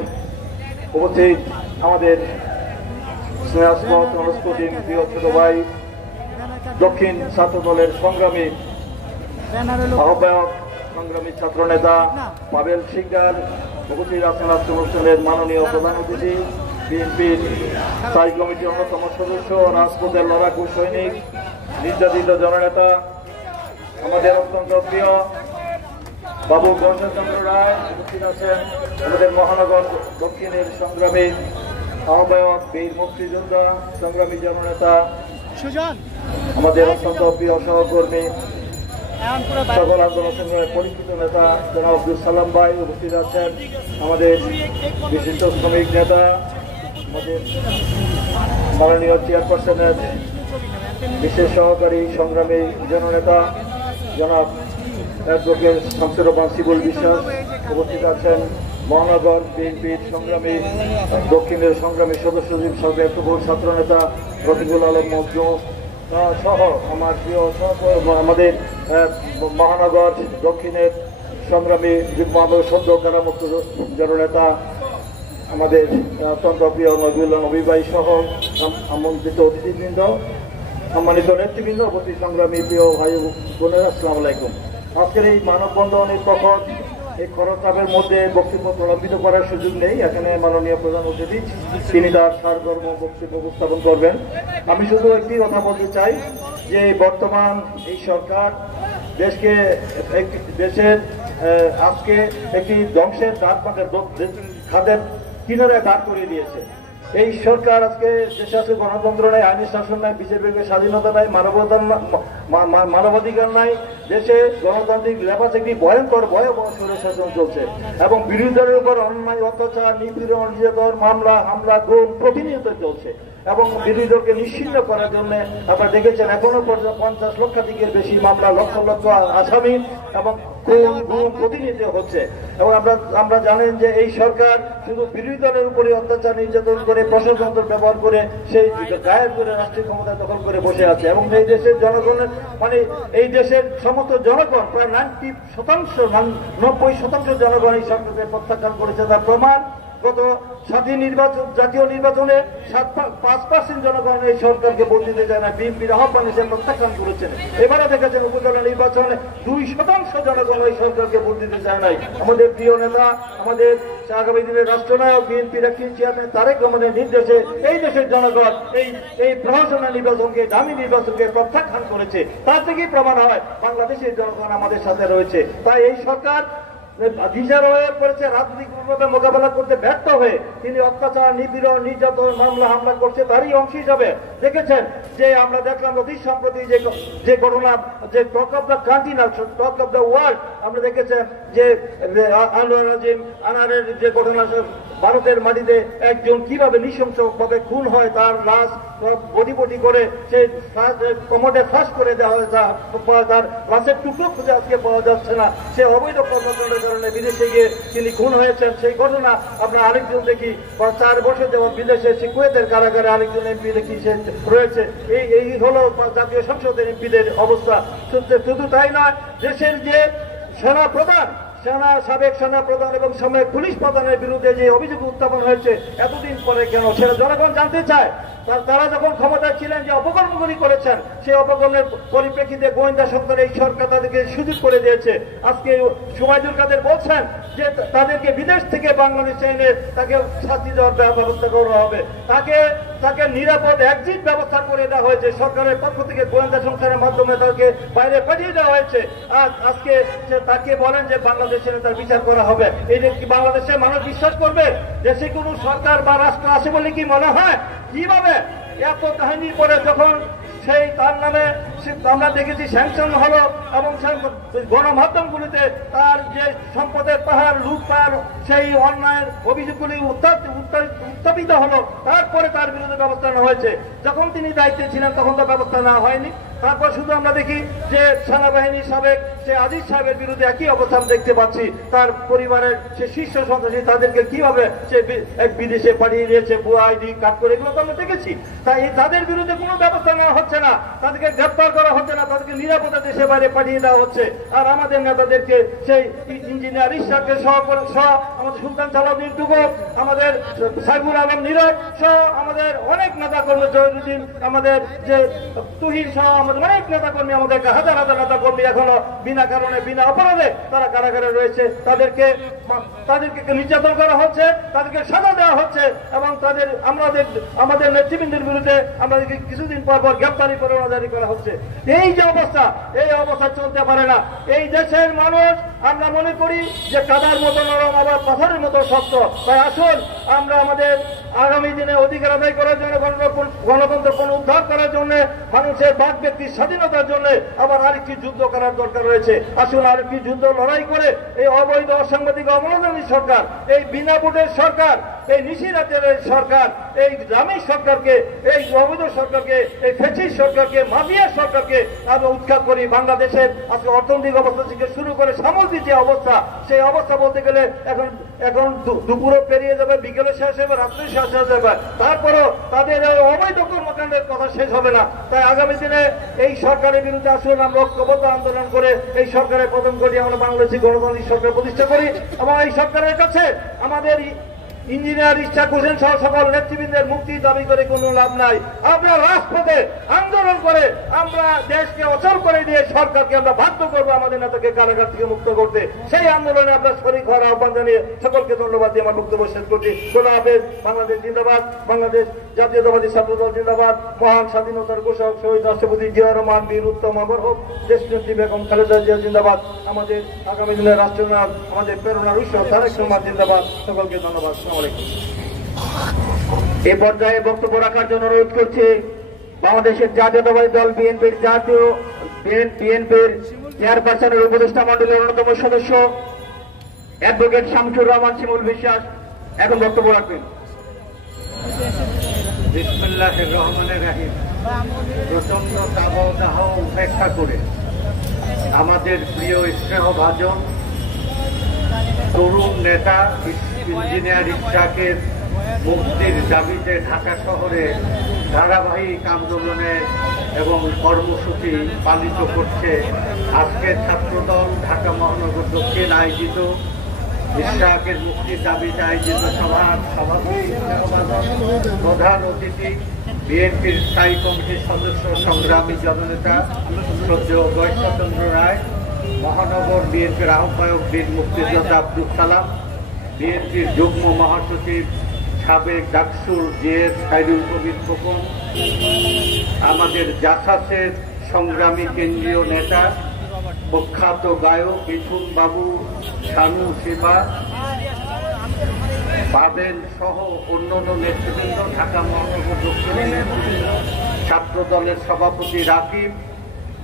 উপস্থিত আমাদের স্নেহাস্পদ নমস্কৃতির প্রিয় ছোট ভাই, দক্ষিণ ছাত্র দলের সংগ্রামী আহ্বায়ক, সংগ্রামী ছাত্র নেতা পাবেল সিকদার, উপস্থিত আছেন আজকের অনুষ্ঠানের মাননীয় প্রধান অতিথি, বিএনপির স্থায়ী কমিটির অন্যতম সদস্য, রাজপথের লড়াকু সৈনিক, নির্যাতিত জননেতা, আমাদের অত্যন্ত প্রিয় বাবু গণেশচন্দ্র রায়, উপস্থিত আছেন আমাদের মহানগর দক্ষিণের সংগ্রামী আহ্বায়ক, বীর মুক্তিযোদ্ধা, সংগ্রামী জননেতা, আমাদের অত্যন্ত প্রিয় সহকর্মী, সকল আন্দোলন সংগ্রামের পরিচিত নেতা জনাব আব্দুল সালাম ভাই, উপস্থিত আছেন আমাদের বিশিষ্ট শ্রমিক নেতা, আমাদের মাননীয় চেয়ারপারসনের বিশেষ সহকারী সংগ্রামী জননেতা জনাব অ্যাডভোকেট শামসুর রহমান সিবুল বিশ্বাস, উপস্থিত আছেন মহানগর বিএনপির সংগ্রামী দক্ষিণের সংগ্রামী সদস্য সচিব সাবেক ছাত্র নেতা রফিকুল আলম মজনু সহ আমার প্রিয় আমাদের মহানগর দক্ষিণের সংগ্রামী যুগ্ম সদ্য কারামুক্ত জননেতা আমাদের অত্যন্ত প্রিয় নজরুল্লাহ নবী ভাই সহ আমন্ত্রিত অতিথিবৃন্দ, সম্মানিত নেতৃবৃন্দ, অতি সংগ্রামী প্রিয় ভাই বোনেরা, আসসালামু আলাইকুম। আজকের এই মানববন্ধনের পক্ষে এই খরতাপের মধ্যে বক্তব্য প্রলম্বিত করার সুযোগ নেই। এখানে মাননীয় প্রধান অতিথি তিনি তার সারকর্ম বক্তব্য উপস্থাপন করবেন। আমি শুধু একটি কথা বলতে চাই যে বর্তমান এই সরকার দেশের আজকে একটি ধ্বংসের খাদের কিনারায় দাঁড় করিয়ে দিয়েছে। এই সরকার আজকে দেশে আছে গণতন্ত্র নাই, আইনি শাসন নাই, বিজেপির স্বাধীনতা নাই, মানবাধিকার নাই, দেশে গণতান্ত্রিক লেবাস একটি ভয়ঙ্কর ভয়াবহ স্বৈরশাসন চলছে এবং বিরোধীদের উপর অন্যায় অত্যাচার, নিপীড়ন, নির্যাতন, মামলা হামলা, গুম প্রতিনিয়ত চলছে এবং বিরোধী দলকে নিশ্চিহ্ন করার জন্য আপনারা দেখেছেন এখনো পর্যন্ত 50 লক্ষাধিকের বেশি মামলা, লক্ষ লক্ষ আসামি এবং গুম প্রতিনিয়ত হচ্ছে। এবং আমরা জানেন যে এই সরকার শুধু বিরোধী দলের উপরে অত্যাচার নির্যাতন করে প্রশাসনতন্ত্র ব্যবহার করে সেই গায়ের করে রাষ্ট্রীয় ক্ষমতা দখল করে বসে আছে এবং এই দেশের জনগণের মানে এই দেশের সমস্ত জনগণ প্রায় 90% জনগণ এই সরকারকে প্রত্যাখ্যান করেছে। তার প্রমাণ গত জাতীয় নির্বাচনে 5% জনগণ এই সরকারকে ভোট দিতে চায় না, বিএনপির আহ্বানে সে প্রত্যাখ্যান করেছেন। এবারে দেখেছেন উপজেলা নির্বাচনে 2% জনগণ এই সরকারকে ভোট দিতে চায় নাই। আমাদের প্রিয় নেতা, আমাদের আগামী দিনের রাষ্ট্রনায়ক বিএনপির একটি চেয়ারম্যান তারেক রহমানের নির্দেশে এই দেশের জনগণ এই প্রহসনের নির্বাচনকে, দামি নির্বাচনকে প্রত্যাখ্যান করেছে। তার থেকেই প্রমাণ হয় বাংলাদেশের জনগণ আমাদের সাথে রয়েছে। তাই এই সরকার দিশার হয়ে পড়েছে, রাজনৈতিকভাবে মোকাবেলা করতে ব্যর্থ হয়ে তিনি অত্যাচার, নিপীড়ন, নির্যাতন, মামলা হামলা করছে। তারই অংশ হিসাবে দেখেছেন যে আমরা দেখলাম অতি সম্প্রতি যে ঘটনা, যে টক অফ দ্য কান্ট্রি না টক অফ দ্য ওয়ার্ল্ড, আমরা দেখেছেন যে আনারের যে ঘটনা, ভারতের মাটিতে একজন কিভাবে নৃশংসভাবে খুন হয়, তার লাশ বডি করে সেই কোমরে ফাঁস করে দেওয়া হয়, তার লাশের টুকরো খুঁজে আজকে পাওয়া যাচ্ছে না। সে অবৈধ কর্মকাণ্ডের কারণে বিদেশে গিয়ে তিনি খুন হয়েছেন। সেই ঘটনা আমরা আরেকজন দেখি 4 বছর যেমন বিদেশে সে কুয়েতের কারাগারে আরেকজন এমপি দেখি সে রয়েছে। এই হলো জাতীয় সংসদের এমপিদের অবস্থা। শুধু তাই নয়, দেশের যে সাবেক সেনা প্রধান এবং সাময়িক পুলিশ প্রধানের বিরুদ্ধে যে অভিযোগ উত্থাপন হয়েছে এতদিন পরে কেন, সেটা জনগণ জানতে চায়। তারা যখন ক্ষমতায় ছিলেন যে অপকর্মগুলি করেছেন, সেই অপকর্মের পরিপ্রেক্ষিতে গোয়েন্দা সংস্থার এই সরকার তাদেরকে সুযোগ করে দিয়েছে। আজকে সুমাইদুল কাদের বলছেন যে তাদেরকে বিদেশ থেকে বাংলাদেশে এনে তাকে শাস্তি দেওয়ার ব্যবস্থা করা হবে, তাকে নিরাপদ এক্সিট ব্যবস্থা করে দেওয়া হয়েছে। সরকারের পক্ষ থেকে গোয়েন্দা সংস্থার মাধ্যমে তাকে বাইরে পাঠিয়ে দেওয়া হয়েছে। আর আজকে তাকে বলেন যে বাংলাদেশে তার বিচার করা হবে। এই যে কি বাংলাদেশের মানুষ বিশ্বাস করবে? দেশে কোনো সরকার বা রাষ্ট্র আছে বলে কি মনে হয়? কিভাবে এত কাহিনীর পরে যখন সেই তার নামে আমরা দেখেছি স্যাংশন হলো এবং গণমাধ্যমগুলিতে তার যে সম্পদের পাহাড়, লুটপাট, সেই অন্যায়ের অভিযোগগুলি উত্থাপিত হলো, তারপরে তার বিরুদ্ধে ব্যবস্থা নেওয়া হয়েছে। যখন তিনি দায়িত্বে ছিলেন তখন তো ব্যবস্থা নেওয়া হয়নি। তারপর শুধু আমরা দেখি যে সেনাবাহিনীর সাবেক সে আজিজ সাহেবের বিরুদ্ধে একই অবস্থান দেখতে পাচ্ছি। তার পরিবারের সে শীর্ষ সন্ত্রাসী তাদেরকে কিভাবে সে বিদেশে পাঠিয়ে দিয়েছে, ভুয়া আইডি কার্ড করে, এগুলো তো আমরা দেখেছি। তাই তাদের বিরুদ্ধে কোনো ব্যবস্থা নেওয়া হচ্ছে না, তাদেরকে গ্রেপ্তার করা হচ্ছে না, তাদেরকে নিরাপদে দেশে বাইরে পাঠিয়ে দেওয়া হচ্ছে। আর আমাদের নেতাদেরকে সেই ইঞ্জিনিয়ার ইশাককে সহ আমাদের সুলতান সালাউদ্দিন টুকু, আমাদের সাইফুল আলম নীরব সহ আমাদের অনেক নেতা কর্মী, জহিরুদ্দিন, আমাদের যে তুহিন সহ আমাদের অনেক নেতা কর্মী, আমাদের হাজার হাজার নেতা কর্মী এখনো বিনা কারণে বিনা অপরাধে তারা কারাগারে রয়েছে। তাদেরকে নির্যাতন করা হচ্ছে, তাদেরকে সাজা দেওয়া হচ্ছে এবং আমাদের নেতৃবৃন্দের বিরুদ্ধে আমাদেরকে কিছুদিন পর গ্রেপ্তারি পরোয়ানা জারি করা হচ্ছে। এই যে অবস্থা, এই অবস্থা চলতে পারে না। এই দেশের মানুষ আমরা মনে করি যে কাদার মতো নরম, আবার পাথরের মতো শক্ত। তাই আসুন আমরা আমাদের আগামী দিনে অধিকার আদায় করার জন্য, গণতন্ত্র পুনরুদ্ধার করার জন্য, মানুষের বাক ব্যক্তির স্বাধীনতার জন্য আবার আরেকটি যুদ্ধ করার দরকার রয়েছে। আসুন আরেকটি যুদ্ধ লড়াই করে এই অবৈধ অসাংবাদিক অবলম্বনী সরকার, এই বিনা ভোটের সরকার, এই নিশিরাতের সরকার, এই গ্রামীণ সরকারকে, এই অবৈধ সরকারকে, এই ফেসিস্ট সরকারকে, মাফিয়া সরকারকে আমরা উৎখাত করি। বাংলাদেশের আজকে অর্থনৈতিক অবস্থা থেকে শুরু করে সামগ্রিক যে অবস্থা, সেই অবস্থা বলতে গেলে এখন দুপুরও পেরিয়ে যাবে, বিকেলে শেষ হবে, রাত্রে শেষ হয়ে যাবে, তারপরও তাদের অবৈধ কর্মকাণ্ডের কথা শেষ হবে না। তাই আগামী দিনে এই সরকারের বিরুদ্ধে আসুন আমরা ঐক্যবদ্ধ আন্দোলন করে এই সরকারের পতন করি, আমরা বাংলাদেশি গণতান্ত্রিক সরকার প্রতিষ্ঠা করি এবং এই সরকারের কাছে আমাদের ইঞ্জিনিয়ার ইশাক হোসেন সহ সকল নেতৃবৃন্দের মুক্তি দাবি করে কোনো লাভ নাই। আমরা রাজপথে আন্দোলন করে আমরা দেশকে অচল করে দিয়ে সরকারকে আমরা বাধ্য করবো আমাদের নেতাকে কারাগার থেকে মুক্ত করতে। সেই আন্দোলনে আমরা শরীক হওয়ার আহ্বান জানিয়ে সকলকে ধন্যবাদ দিয়ে আমার বক্তব্য শেষ করছি। খোদা হাফেজ। বাংলাদেশ জিন্দাবাদ, বাংলাদেশ জাতীয়তাবাদী ছাত্রদল জিন্দাবাদ, মহান স্বাধীনতার ঘোষক শহীদ রাষ্ট্রপতি জিয়া রহমান, বীর উত্তম অমর হোক, দেশনেত্রী বেগম খালেদা জিয়া জিন্দাবাদ, আমাদের আগামী দিনের রাষ্ট্রনায়ক, আমাদের প্রেরণার উৎস তারেক রহমান জিন্দাবাদ। সকলকে ধন্যবাদ। আলাইকুম। এ পর্যায়ে বক্তব্য রাখার জন্য অনুরোধ করছি বাংলাদেশের জাতীয়তাবাদী দল বিএনপির চেয়ারপারসনের উপদেষ্টা মন্ডলীর অন্যতম সদস্য অ্যাডভোকেট শামসুর রহমান শিমুল বিশ্বাস এখন বক্তব্য রাখবেন। বিসমিল্লাহির রহমানির রহিম। প্রচন্ড তাবদাহ উপেক্ষা করে আমাদের প্রিয় স্নেহভাজন তরুণ নেতা ইঞ্জিনিয়ার ইশরাকের মুক্তির দাবিতে ঢাকা শহরে ধারাবাহিক আন্দোলনের এবং কর্মসূচি পালিত করছে। আজকে ছাত্রদল ঢাকা মহানগর দক্ষিণ আয়োজিত ইশরাকের মুক্তির দাবিতে আয়োজিত সভার সভাপতি প্রধান অতিথি বিএনপির স্থায়ী কমিটির সদস্য সংগ্রামী জননেতা শ্রদ্ধেয় বৈশ্বচন্দ্র রায়, মহানগর বিএনপির আহ্বায়ক বীর মুক্তিযোদ্ধা আব্দুল সালাম, বিএনপির যুগ্ম মহাসচিব সাবেক ডাকসুর জিএস খায়রুল কবির খোকন, আমাদের জাসাসের সংগ্রামী কেন্দ্রীয় নেতা প্রখ্যাত গায়ক মিঠুন বাবু, শানু সেবা, বাবেল সহ অন্যান্য নেতৃবৃন্দ, ঢাকা মহানগর দক্ষিণের নেতৃবৃন্দ, ছাত্র দলের সভাপতি রাকিব,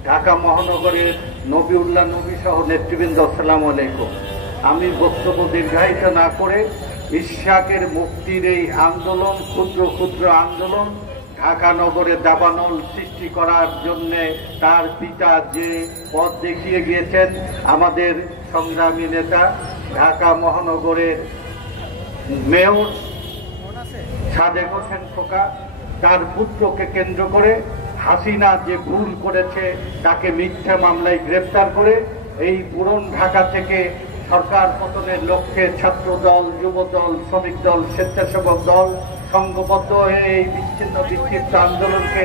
ঢাকা মহানগরের নবিউল্লাহ নবী সহ নেতৃবৃন্দ, আসসালামু আলাইকুম। আমি বক্তব্য দীর্ঘায়িত না করে ইশরাকের মুক্তির এই আন্দোলন, ক্ষুদ্র ক্ষুদ্র আন্দোলন ঢাকা নগরে দাবানল সৃষ্টি করার জন্য তার পিতা যে পথ দেখিয়ে গিয়েছেন, আমাদের সংগ্রামী নেতা ঢাকা মহানগরের মেয়র সাদেক হোসেন খোকা, তার পুত্রকে কেন্দ্র করে হাসিনা যে ভুল করেছে তাকে মিথ্যা মামলায় গ্রেফতার করে এই পুরন ঢাকা থেকে সরকার পতনের লক্ষ্যে ছাত্র দল, যুব দল, শ্রমিক দল, স্বেচ্ছাসেবক দল সংঘবদ্ধ হয়ে এই বিচ্ছিন্ন বিক্ষিপ্ত আন্দোলনকে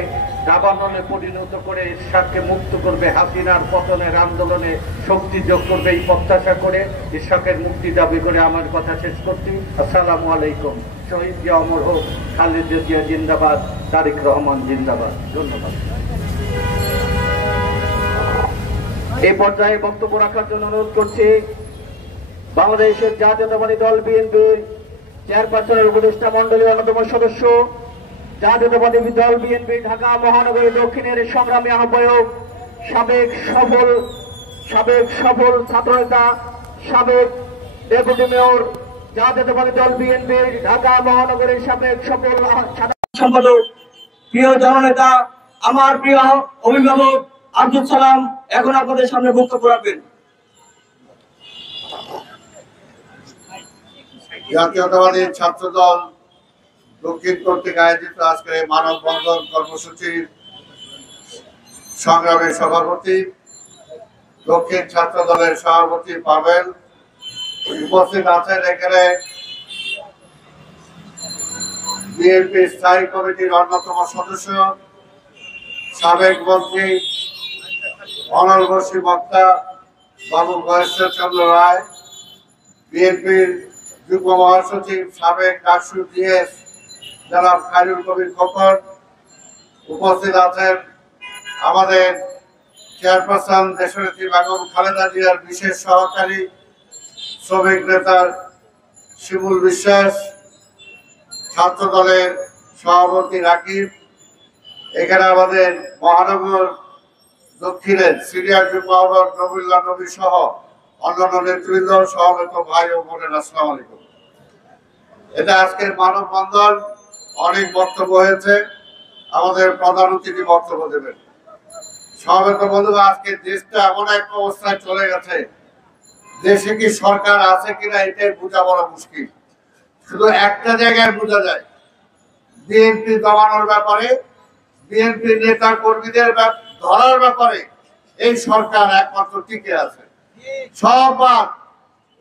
দাবানলে পরিণত করে ইশরাককে মুক্ত করবে, হাসিনার পতনের আন্দোলনে শক্তি যোগ করবে এই প্রত্যাশা করে ইশরাকের মুক্তি দাবি করে আমার কথা শেষ করছি। আসসালামু আলাইকুম। শহীদ জিয়া অমর হোক, খালেদা জিয়া জিন্দাবাদ, তারেক রহমান জিন্দাবাদ। ধন্যবাদ। এই পর্যায়ে বক্তব্য রাখার জন্য অনুরোধ করছি বাংলাদেশের জাতীয়তাবাদী দল বিএনপির চেয়ারপারসনের উপদেষ্টা মন্ডলীর অন্যতম সদস্য, জাতীয়তাবাদী দল বিএনপি ঢাকা মহানগরী দক্ষিণের সংগ্রামী আহ্বায়ক, সাবেক সফল ছাত্রনেতা, সাবেক ডেপুটি মেয়র, জাতীয়তাবাদী দল বিএনপি ঢাকা মহানগরীর সাবেক সফল সাধারণ সম্পাদক, প্রিয় জননেতা, আমার প্রিয় অভিভাবক আব্দুল সালাম এখন আপনাদের সামনে বক্তব্য রাখবেন। জাতীয়তাবাদী ছাত্র দল দক্ষিণ কর্তৃক আয়োজিত আজকে মানববন্ধন কর্মসূচির সংগ্রামী সভাপতি, দক্ষিণ ছাত্র দলের সভাপতি পাবেল, উপস্থিত আছেন এখানে বিএনপি স্থায়ী কমিটির অন্যতম সদস্য, সাবেক মন্ত্রী, অনর্বশী বক্তা বাবু বৈশ্বচন্দ্র রায়, বিএনপির যুগ্ম মহাসচিব সাবেক ডাকসু জিএস জনাব খায়রুল কবির খোকন, উপস্থিত আছেন আমাদের চেয়ারপারসন দেশনেত্রী বেগম খালেদা জিয়ার বিশেষ সহকারী শ্রমিক নেতা শিমুল বিশ্বাস, ছাত্র দলের সভাপতি রাকিব, এখানে আমাদের মহানগর দক্ষিণের সিনিয়র যুগ্ম আহ্বায়ক নবিউল্লাহ নবী সহ অন্যান্য নেতৃবৃন্দ, সমবেত ভাই ও বোনের, আসসালামু আলাইকুম। এটা আজকের মানববন্ধন, অনেক বক্তব্য হয়েছে, আমাদের প্রধান অতিথি বক্তব্য দেবেন। সমবেত বন্ধু, আজকে দেশটা এমন এক অবস্থায় চলে গেছে, দেশে কি সরকার আছে কিনা এটাই বোঝা বড় মুশকিল। শুধু একটা জায়গায় বোঝা যায়, বিএনপি দমানোর ব্যাপারে, বিএনপি নেতা কর্মীদের ধরার ব্যাপারে এই সরকার একমাত্র টিকে আছে। সবার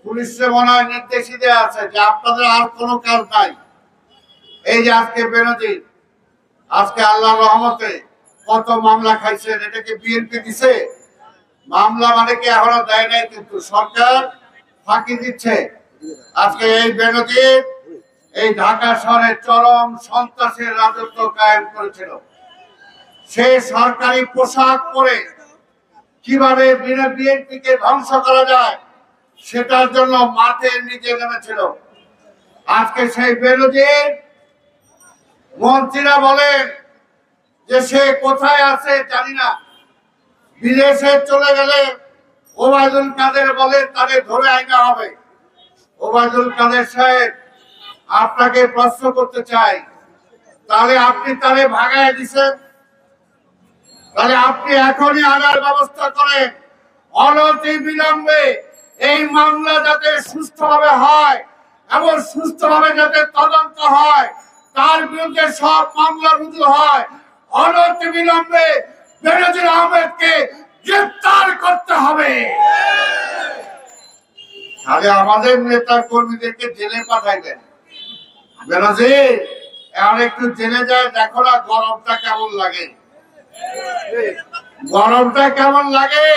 পুলিশে মনে হয় নির্দেশ দেওয়া আছে যে আপনাদের আর কোনো কাজ নাই। এই যে আজকে বেনজির, আজকে আল্লাহর রহমতে কত মামলা খাইছেন, এটা কি বিএনপি দিছে? মামলা মানে কি এখনো দেয় নাই, কিন্তু সরকার ফাঁকি দিচ্ছে। আজকে এই বেনজির এই ঢাকা শহরে চরম সন্ত্রাসের রাজত্ব কায়েম করেছিল। সেই সরকারি পোশাক পরে কিভাবে বিএনপিকে ধ্বংস করা যায় সেটার জন্য মাঠে নিজে নেমেছিল। আজকে সেই বেনজির মন্ত্রীরা বলেন যে সে কোথায় আছে জানি না, বিদেশে চলে গেলে ওবায়দুল কাদের বলে তাদের ধরে আইনা হবে। ওবায়দুল কাদের সাহেব, আপনাকে প্রশ্ন করতে চাই, তাহলে আপনি তারে ভাগায় দিছেন, তাহলে আপনি এখনই আনার ব্যবস্থা করেন, অনতি বিলম্বে এই মামলা যাতে সুষ্ঠুভাবে হয় এবং সুষ্ঠুভাবে যাতে তদন্ত হয়, তার বিরুদ্ধে সব মামলা রুজু হয়। অনতি বিলম্বে বেনজির আহমেদকে গ্রেফতার করতে হবে। তাহলে আমাদের নেতা কর্মীদেরকে জেলে পাঠাইবেন। বেনজির এখন একটু জেলে যায়, দেখো না গরমটা কেমন লাগে, গরমটা কেমন লাগে,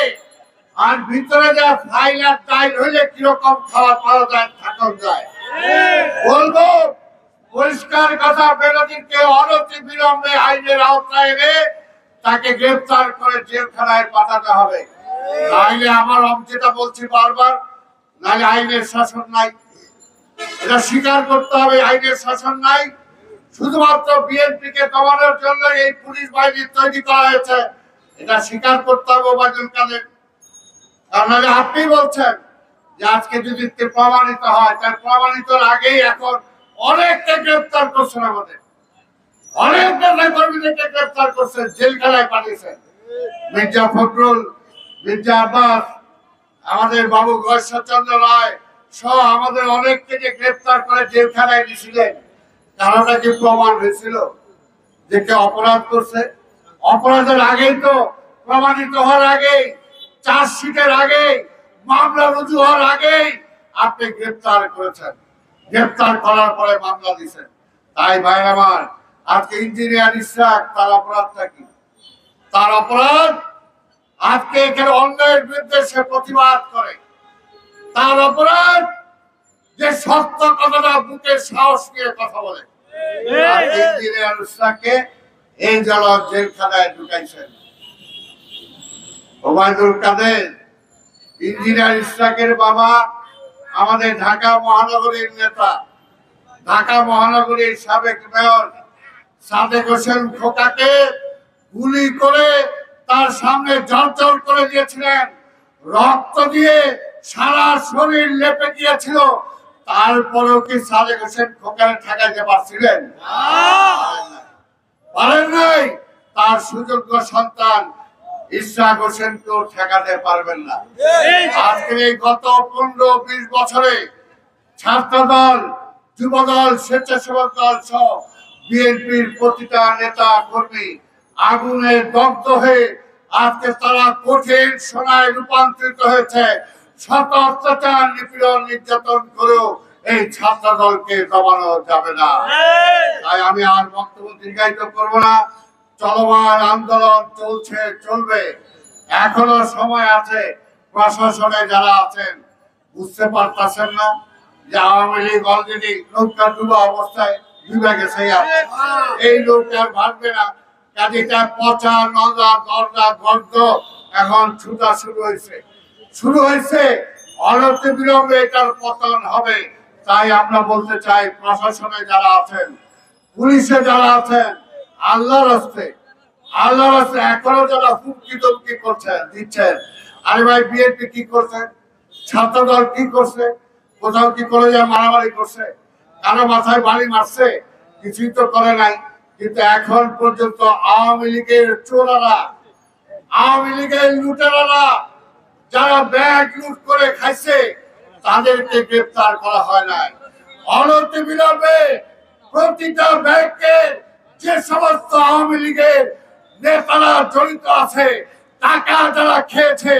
আর ভিতরে যা ফাইল আর টাইল হইলে কিরকম খাওয়া পাওয়া যায়, থাকা যায়। বলবো পরিষ্কার কথা, বেনজিরকে অনতি বিলম্বে আইনের আওতায় এনে তাকে গ্রেফতার করে জেলখানায় পাঠাতে হবে। নাইলে আমার যেটা বলছি বারবার, নাইলে আইনের শাসন নাই, এটা স্বীকার করতে হবে। আইনের শাসন নাই, শুধুমাত্র বিএনপিকে দমানোর জন্য এই পুলিশ বাহিনী তৈরি করা হয়েছে, এটা স্বীকার করতে হবে ওবায়দুল কাদের। আর নাহলে আপনি বলছেন যে আজকে যদি প্রমাণিত হয়, তার প্রমাণিতর আগেই এখন অনেককে গ্রেফতার করছেন, আমাদের অনেক নেতা কর্মীদেরকে গ্রেফতার করছেন, জেলখানায় পাঠিয়েছেন। মির্জা ফখরুল, মির্জা আব্বাস, আমাদের বাবু গয়েশ্বরচন্দ্র রায় সহ আমাদের অনেককে যে গ্রেফতার করে জেলখানায় দিয়েছিলেন, কারণটা কি প্রমাণ হয়েছিল যে কে অপরাধ করছে? অপরাধের আগেই তো, প্রমাণিত হওয়ার আগেই, চার্জশিটের আগেই, মামলা রুজু হওয়ার আগেই আপনি গ্রেফতার করেছেন। গ্রেফতার করার পরে মামলা দিয়েছেন। তাই ভাই আমার, আজকে ইঞ্জিনিয়ার ইশরাক, তার অপরাধটা কি? তার অপরাধ আজকে এখানে অন্যায়ের বিরুদ্ধে সে প্রতিবাদ করে। তার অপরাধ যে সত্য কথাটা বুকের সাহস নিয়ে কথা বলে। ইঞ্জিনিয়ার ইশরাককে এই জল জেলখানায় ঢুকাইছেন। ওবায়দুল কাদের, ইঞ্জিনিয়ার ইশরাকের বাবা আমাদের ঢাকা মহানগরীর নেতা, ঢাকা মহানগরীর সাবেক মেয়র সাদেক হোসেন খোকাকে গুলি করে তার সামনে জর্জর করে দিয়েছিলেন, রক্ত দিয়ে সারা শরীর লেপে গিয়েছিল। তারপরেও কি সাদেক হোসেন খোকারে ঠেকাইতে পারছিলেন? পারেন নাই। তার সুযোগ্য সন্তান ইশরাক হোসেনকেও ঠেকাতে পারবেন না। আজকে এই গত 15-20 বছরে ছাত্রদল, যুবদল, স্বেচ্ছাসেবক দল সহ বিএনপির প্রতিটা নেতা কর্মী আগুনে দগ্ধ হয়ে আজকে তারা কঠিন সোনায় রূপান্তরিত হয়েছে। শত অত্যাচার, নিপীড়ন, নির্যাতন করেও এই ছাত্র দলকে দমানো যাবে না। তাই আমি আর বক্তব্য দীর্ঘায়িত করবো না। চলমান আন্দোলন চলছে, চলবে, এখনো সময় আছে। প্রশাসনে যারা আছেন বুঝতে পারতেছেন না যে আওয়ামী লীগ অলরেডি নৌকা ডুবা অবস্থায় ডুবে গেছে, এই নৌকা ভাববে না। কাজেটা পচা নদা দরজা গর্দ এখন ছুটা শুরু হয়েছে। অনতি বিলম্বে এটার পতন হবে। তাই আমরা বলতে চাই, প্রশাসনে যারা আছেন, পুলিশে যারা আছেন, আল্লাহর রাস্তে এখনো যারা হুমকি ধমকি করছেন, দিচ্ছেন, আরে ভাই বিএনপি কি করছে, ছাত্রদল কি করছে, কোথাও কি কলেজে মারামারি করছে, কারো মাথায় বাড়ি মারছে? কিছুই তো করে নাই। কিন্তু এখন পর্যন্ত আওয়ামী লীগের চোরারা, আওয়ামী লীগের লুটেরারা যারা ব্যাগ লুট করে খাইছে, তাদেরকে গ্রেফতার করা হয় নাই। অনতি বিলম্বে প্রতিটা ব্যাংকে যে সমস্ত আওয়ামী লীগের নেতারা জড়িত আছে, টাকা যারা খেয়েছে,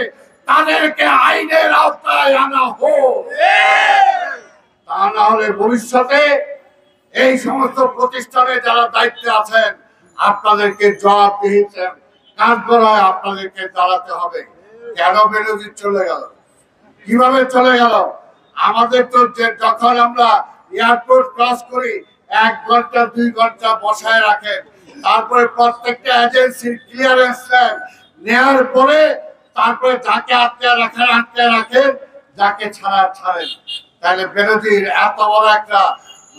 তাদেরকে আইনের আওতায় আনা হোক। তা না হলে ভবিষ্যতে এই সমস্ত প্রতিষ্ঠানে যারা দায়িত্বে আছেন, আপনাদেরকে জবাবদিহিতে কাঠগড়ায় আপনাদেরকে দাঁড়াতে হবে। কেন বেনজির চলে গেল, কিভাবে চলে গেল? আমাদের তো যখন আমরা এয়ারপোর্ট ক্রস করি 1 ঘন্টা 2 ঘন্টা বসায় রাখেন, তারপরে প্রত্যেকটা এজেন্সির ক্লিয়ারেন্স নেওয়ার পরে তারপরে যাকে আটকে রাখেন, যাকে ছাড়েন। তাহলে বেনজির এত বড় একটা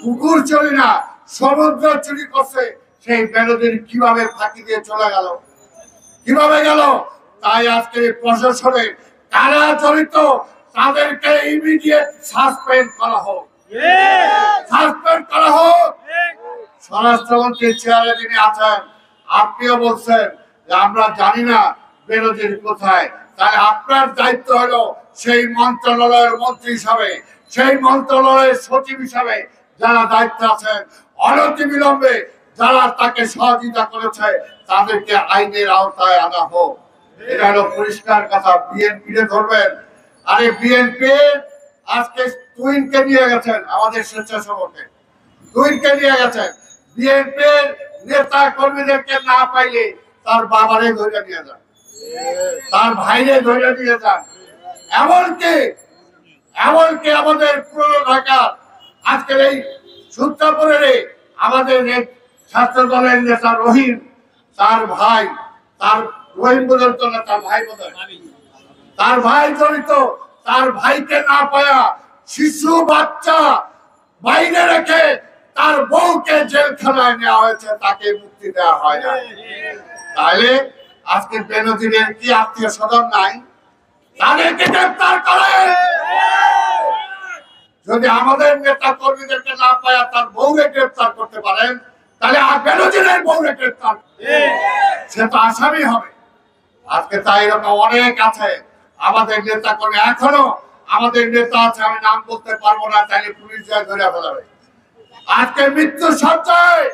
পুকুর চুরি না সমুদ্র চুরি করছে, সেই বেনজির কিভাবে ফাঁকি দিয়ে চলে গেল, কিভাবে গেল? তাই আজকে প্রশাসনে কারা জড়িত তাদেরকে ইমিডিয়েট সাসপেন্ড করা হোক, সাসপেন্ড করা হোক। স্বরাষ্ট্রমন্ত্রীর চেয়ারে যিনি আছেন, আপনিও বলছেন যে আমরা জানি না বেনজির কোথায়, তাই আপনার দায়িত্ব হলো সেই মন্ত্রণালয়ের মন্ত্রী হিসাবে, সেই মন্ত্রণালয়ের সচিব হিসাবে যারা দায়িত্ব আছেন, অনতিবিলম্বে যারা তাকে সহযোগিতা করেছে তাদেরকে আইনের আওতায় আনা হোক। এটা হলো পরিষ্কার কথা। বিএনপি ধরবেন, আরে বিএনপি আজকে তুহিনকে নিয়ে গেছেন, আমাদের স্বেচ্ছাসেবককে তুহিনকে নিয়ে গেছেন। বিএনপির নেতা কর্মীদেরকে না পাইলে তার বাবারে ধরে নিয়ে যান, তার ভাইরে ধরে নিয়ে যান। এমনকি আমাদের পুরো ঢাকা আজকের এই সূত্রাপুরের আমাদের ছাত্র দলের নেতা রহিম, তার ভাই, তার রহিম পর্যন্ত না, তার ভাই বোধহয়, তার ভাই জড়িত। তার ভাইকে না পায়া শিশু বাচ্চা বাইরে রেখে তার বউকে জেলখানায় নেওয়া হয়েছে, তাকে মুক্তি দেওয়া হয় না। তাহলে আজকে বেনজিরের কি আত্মীয় স্বজন নাই? তাদেরকে গ্রেফতার করে। যদি আমাদের নেতা কর্মীদেরকে না পায়া তার বউকে গ্রেফতার করতে পারেন, তাহলে বেনজিরের বউকে গ্রেফতার, সে তো আসামি হবে। আজকে তাই এরকম অনেক আছে আমাদের নেতা কর্মী, এখনো আমাদের নেতা আছে, আমি নাম বলতে পারবো না, তাইলে পুলিশ যায় ধরে ফেলাবে। আজকে মৃত্যু সজ্জায়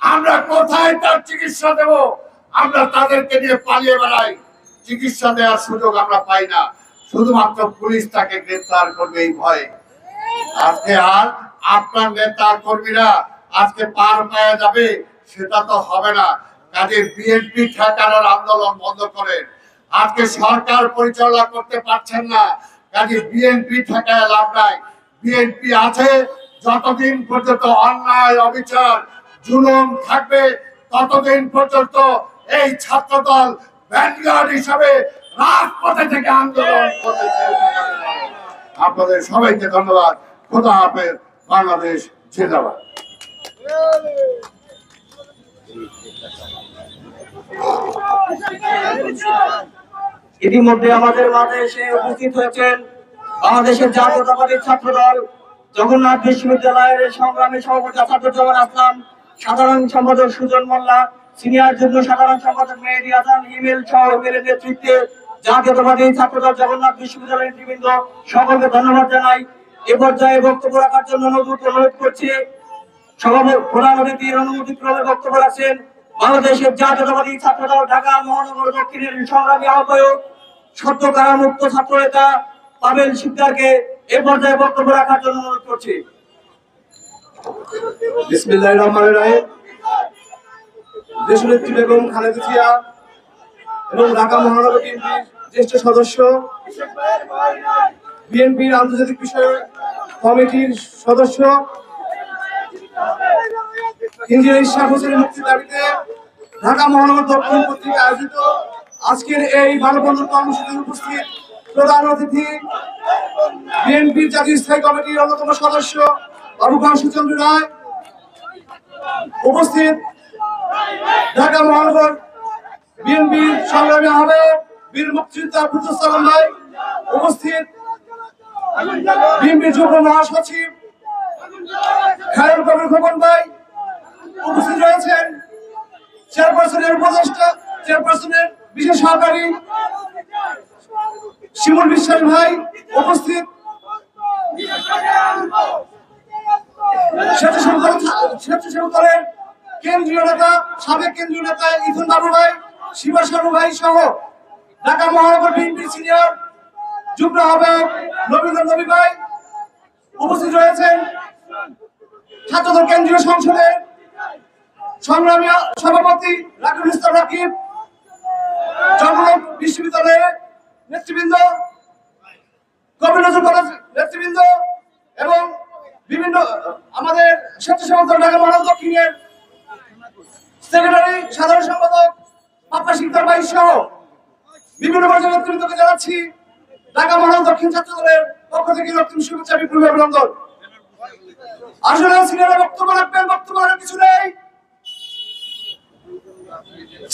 আমরা কোথায় তার চিকিৎসা দেব? আমরা তাদেরকে নিয়ে পালিয়ে বেড়াই, চিকিৎসা দেওয়ার সুযোগ আমরা পাই না, শুধুমাত্র পুলিশ তাকে গ্রেফতার করবে এই ভয়ে। আজকে আর আপনার নেতা কর্মীরা আজকে পার পাওয়া যাবে সেটা তো হবে না। কাজে বিএনপি ঠেকানোর আন্দোলন বন্ধ করেন। আজকে সরকার পরিচালনা করতে পারছেন না, কাজে বিএনপি ঠেকায় লাভ নাই। বিএনপি আছে যতদিন পর্যন্ত অন্যায় অবিচার জুলুম থাকবে, ততদিন পর্যন্ত এই ছাত্র দল ভ্যানগার্ড হিসাবে রাজপথে থেকে আন্দোলন করবে। আপনাদের সবাইকে ধন্যবাদ। খোদা হাফেজ। বাংলাদেশ জিন্দাবাদ। ইতিমধ্যে আমাদের মাঝে এসে উপস্থিত হয়েছেন বাংলাদেশের জাতীয়তাবাদী ছাত্র দল জগন্নাথ বিশ্ববিদ্যালয়ের সংগ্রামী সভাপতি আসাদুজ্জামান আসলাম, সাধারণ সম্পাদক সুজন মোল্লা, সিনিয়র যুগ্ম সাধারণ সম্পাদক মেহেদী হাসান হিমেল সহ হিমেলের নেতৃত্বে জাতীয়তাবাদী ছাত্র দল জগন্নাথ বিশ্ববিদ্যালয়ের নেতৃবৃন্দ সকলকে ধন্যবাদ জানাই। এ পর্যায়ে বক্তব্য রাখার জন্য অনুরোধ করছি সভাপতি প্রধান অতিথির অনুমতিক্রমে বক্তব্য রাখছেন বাংলাদেশের জাতীয়তাবাদী ছাত্র দল ঢাকা মহানগর দক্ষিণের সংগ্রামী আহ্বায়ক সদ্য কারামুক্ত ছাত্র নেতা পাবেল শিকদারকে এ পর্যায়ে বক্তব্য রাখার জন্য অনুরোধ করছি। বিসমিল্লাহির রহমানির রহিম। দেশনেত্রী বেগম খালেদা জিয়া এবং ঢাকা মহানগর বিএনপির জ্যেষ্ঠ সদস্য, বিএনপির আন্তর্জাতিক বিষয় কমিটির সদস্য ইঞ্জিনিয়ার ইশরাক হোসেনের মুক্তির দাবিতে ঢাকা মহানগর দক্ষিণ পত্রিকা আয়োজিত আজকের এই মানববন্ধন কর্মসূচিতে উপস্থিত প্রধান অতিথি বিএনপির জাতীয় স্থায়ী কমিটির অন্যতম সদস্য বাবু কাশীচন্দ্র রায়, উপস্থিত ঢাকা মহানগর বিএনপির সংগ্রামী আহ্বায়ক বীর মুক্তিযোদ্ধা আব্দুল সালাম ভাই, উপস্থিত বিএনপির যুগ্ম মহাসচিব খায়রুল কবির খোকন ভাই, উপস্থিত রয়েছেন চেয়ারপারসনের উপদেষ্টা, চেয়ারপারসনের বিশেষ সহকারী শিমুল বিশ্বাস ভাই, উপস্থিত স্বেচ্ছাসেবক দলের কেন্দ্রীয় নেতা, সাবেক কেন্দ্রীয় নেতা ইথুন বাবু ভাই, শিবা সানু ভাই সহ ঢাকা মহানগর বিএনপির সিনিয়র যুগ্ম আহ্বায়ক রবীন্দ্র নবী ভাই, উপস্থিত রয়েছেন ছাত্রদল কেন্দ্রীয় সংসদের সংগ্রামী সভাপতি রাকিবুল ইসলাম রাকিব, জগন্নাথ বিশ্ববিদ্যালয়ের নেতৃবৃন্দ, কবি নজরুল কলেজ নেতৃবৃন্দ এবং বিভিন্ন আমাদের স্বেচ্ছাসেবক দল ঢাকা মহানগর দক্ষিণের সেক্রেটারি সাধারণ সম্পাদক পাপ্পা শিকদার ভাই সহ বিভিন্ন পর্যায়ের নেতৃবৃন্দকে জানাচ্ছি ঢাকা মহানগর দক্ষিণ ছাত্র দলের পক্ষ থেকে রক্তিম শুভেচ্ছা বিপ্লবী অভিনন্দন। আসলে সিনিয়র বক্তব্য রাখবেন, বক্তব্য রাখার কিছু নেই।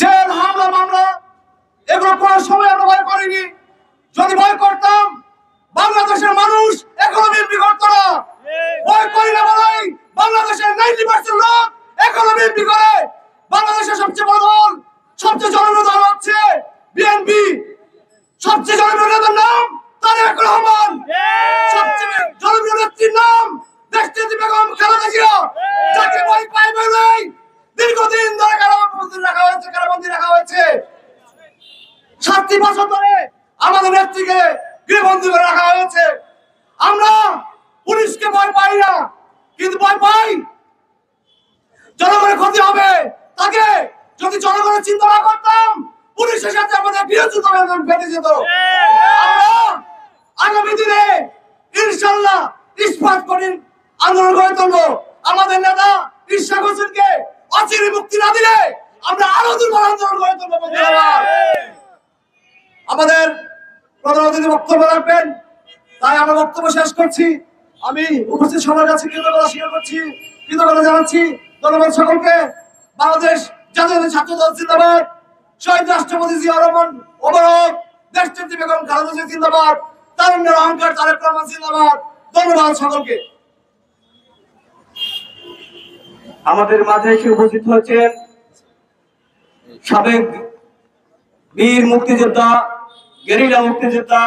জেল, হামলা, মামলা এগুলো কোনো সময় আমরা ভয় করিনি। যদি ভয় করতাম বাংলাদেশের মানুষ এখনো বিএনপি করতো না। ভয় করি না বলেই বাংলাদেশের 90% লোক এখনো বিএনপি করে। বাংলাদেশের সবচেয়ে বড় দল, সবচেয়ে জনপ্রিয় দল হচ্ছে বিএনপি। সবচেয়ে জনপ্রিয় নেতার নাম তারেক রহমান, সবচেয়ে জনপ্রিয় নেত্রীর নাম দেশনেত্রী বেগম খালেদা জিয়া, যাকে ভয় পাই বলেই দীর্ঘদিন ধরে কারাবন্দী রাখা হয়েছে। 7 বছর ধরে আমাদের নেত্রীকে গৃহবন্দী করে রাখা হয়েছে। আমরা পুলিশকে ভয় পাই না, কিন্তু ভয় পাই জনগণের ক্ষতি হবে। তাকে যদি জনগণের চিন্তা না করতাম, পুলিশের সাথে আমাদের বিরোধিতা বেঁধে যেত। আমরা আগামী দিনে ইনশাল্লাহ ইস্পাত কঠিন আন্দোলন গড়ে তুলবো। আমাদের নেতা ইশরাক হোসেনকে অচিরে মুক্তি না দিলে আমরা আরো দুর্বল আন্দোলন গড়ে তুলবো। আমাদের প্রধান অতিথি বক্তব্য রাখবেন, তাই আমরা বক্তব্য শেষ করছি। আমি উপস্থিত সবার কাছে কৃতজ্ঞতা স্বীকার করছি, কৃতজ্ঞতা জানাচ্ছি। ধন্যবাদ সকলকে। বাংলাদেশ জাতীয় ছাত্র দল জিন্দাবাদ, শহীদ রাষ্ট্রপতি জিয়া রহমান অমর, দেশনেত্রী বেগম খালেদা জিয়া জিন্দাবাদ, তারুণ্যের অহংকার তারেক রহমান জিন্দাবাদ। ধন্যবাদ সকলকে। আমাদের মাঝে এসে উপস্থিত হয়েছেন সাবেক বীর মুক্তিযোদ্ধা, গেরিলা মুক্তিযোদ্ধা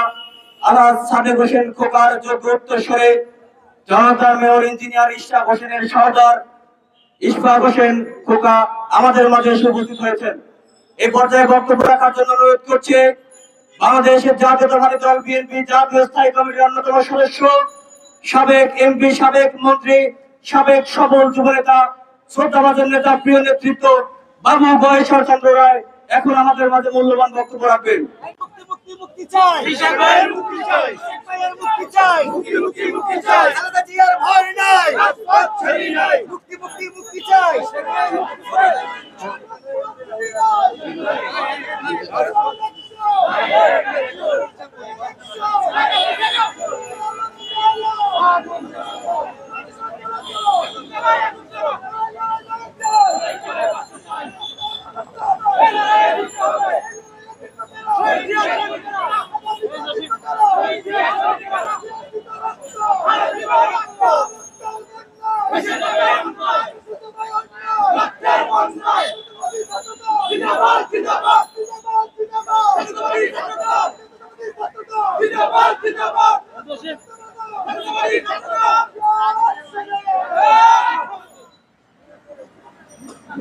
আলহাজ সাদেক হোসেন খোকার যোগ্য উত্তরসূরি জনতার মেয়র ইঞ্জিনিয়ার ইশরাক হোসেনের সহোদর ইশফাক হোসেন খোকা আমাদের মাঝে এসে উপস্থিত হয়েছেন। এই পর্যায়ে বক্তব্য রাখার জন্য অনুরোধ করছে বাংলাদেশের জাতীয়তাবাদী দল বিএনপি জাতীয় স্থায়ী কমিটির অন্যতম সদস্য, সাবেক এমপি, সাবেক মন্ত্রী, সাবেক সবল যুবনেতা, শ্রদ্ধাভাজন নেতা, প্রিয় নেতৃত্ব বাবু গয়েশ্বর চন্দ্র রায় এখন আমাদের মাঝে মূল্যবান বক্তব্য রাখবেন। মুক্তি চাই, মুক্তি চাই, মুক্তি চাই, মুক্তি চাই, খালেদা জিয়ার ভয় নাই, মুক্তি মুক্তি মুক্তি চাই।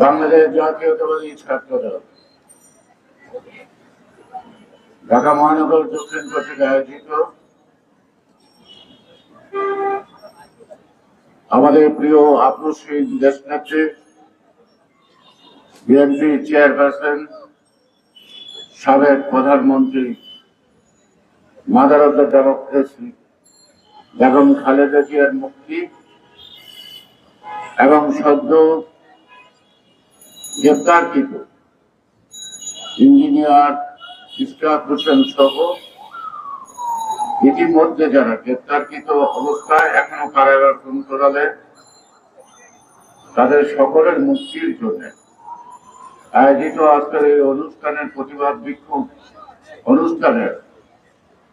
বাংলাদেশ জাতীয়তাবাদী ছাত্র দল ঢাকা মহানগর দক্ষিণ কর্তৃক আয়োজিত আমাদের প্রিয় আপসী দেশনেত্রী বিএনপি চেয়ারপারসন, সাবেক প্রধানমন্ত্রী, mother of the democracy Begum Khaleda জিয়ার মুক্তি এবং সদ্য গ্রেপ্তারকৃত ইঞ্জিনিয়ার ইশরাক হোসেন সহ ইতিমধ্যে যারা গ্রেপ্তারকৃত অবস্থায় এখনো কারাগার সঞ্চালনে, তাদের সকলের মুক্তির জন্য আয়োজিত আজকের এই অনুষ্ঠানের প্রতিবাদ বিক্ষোভ অনুষ্ঠানের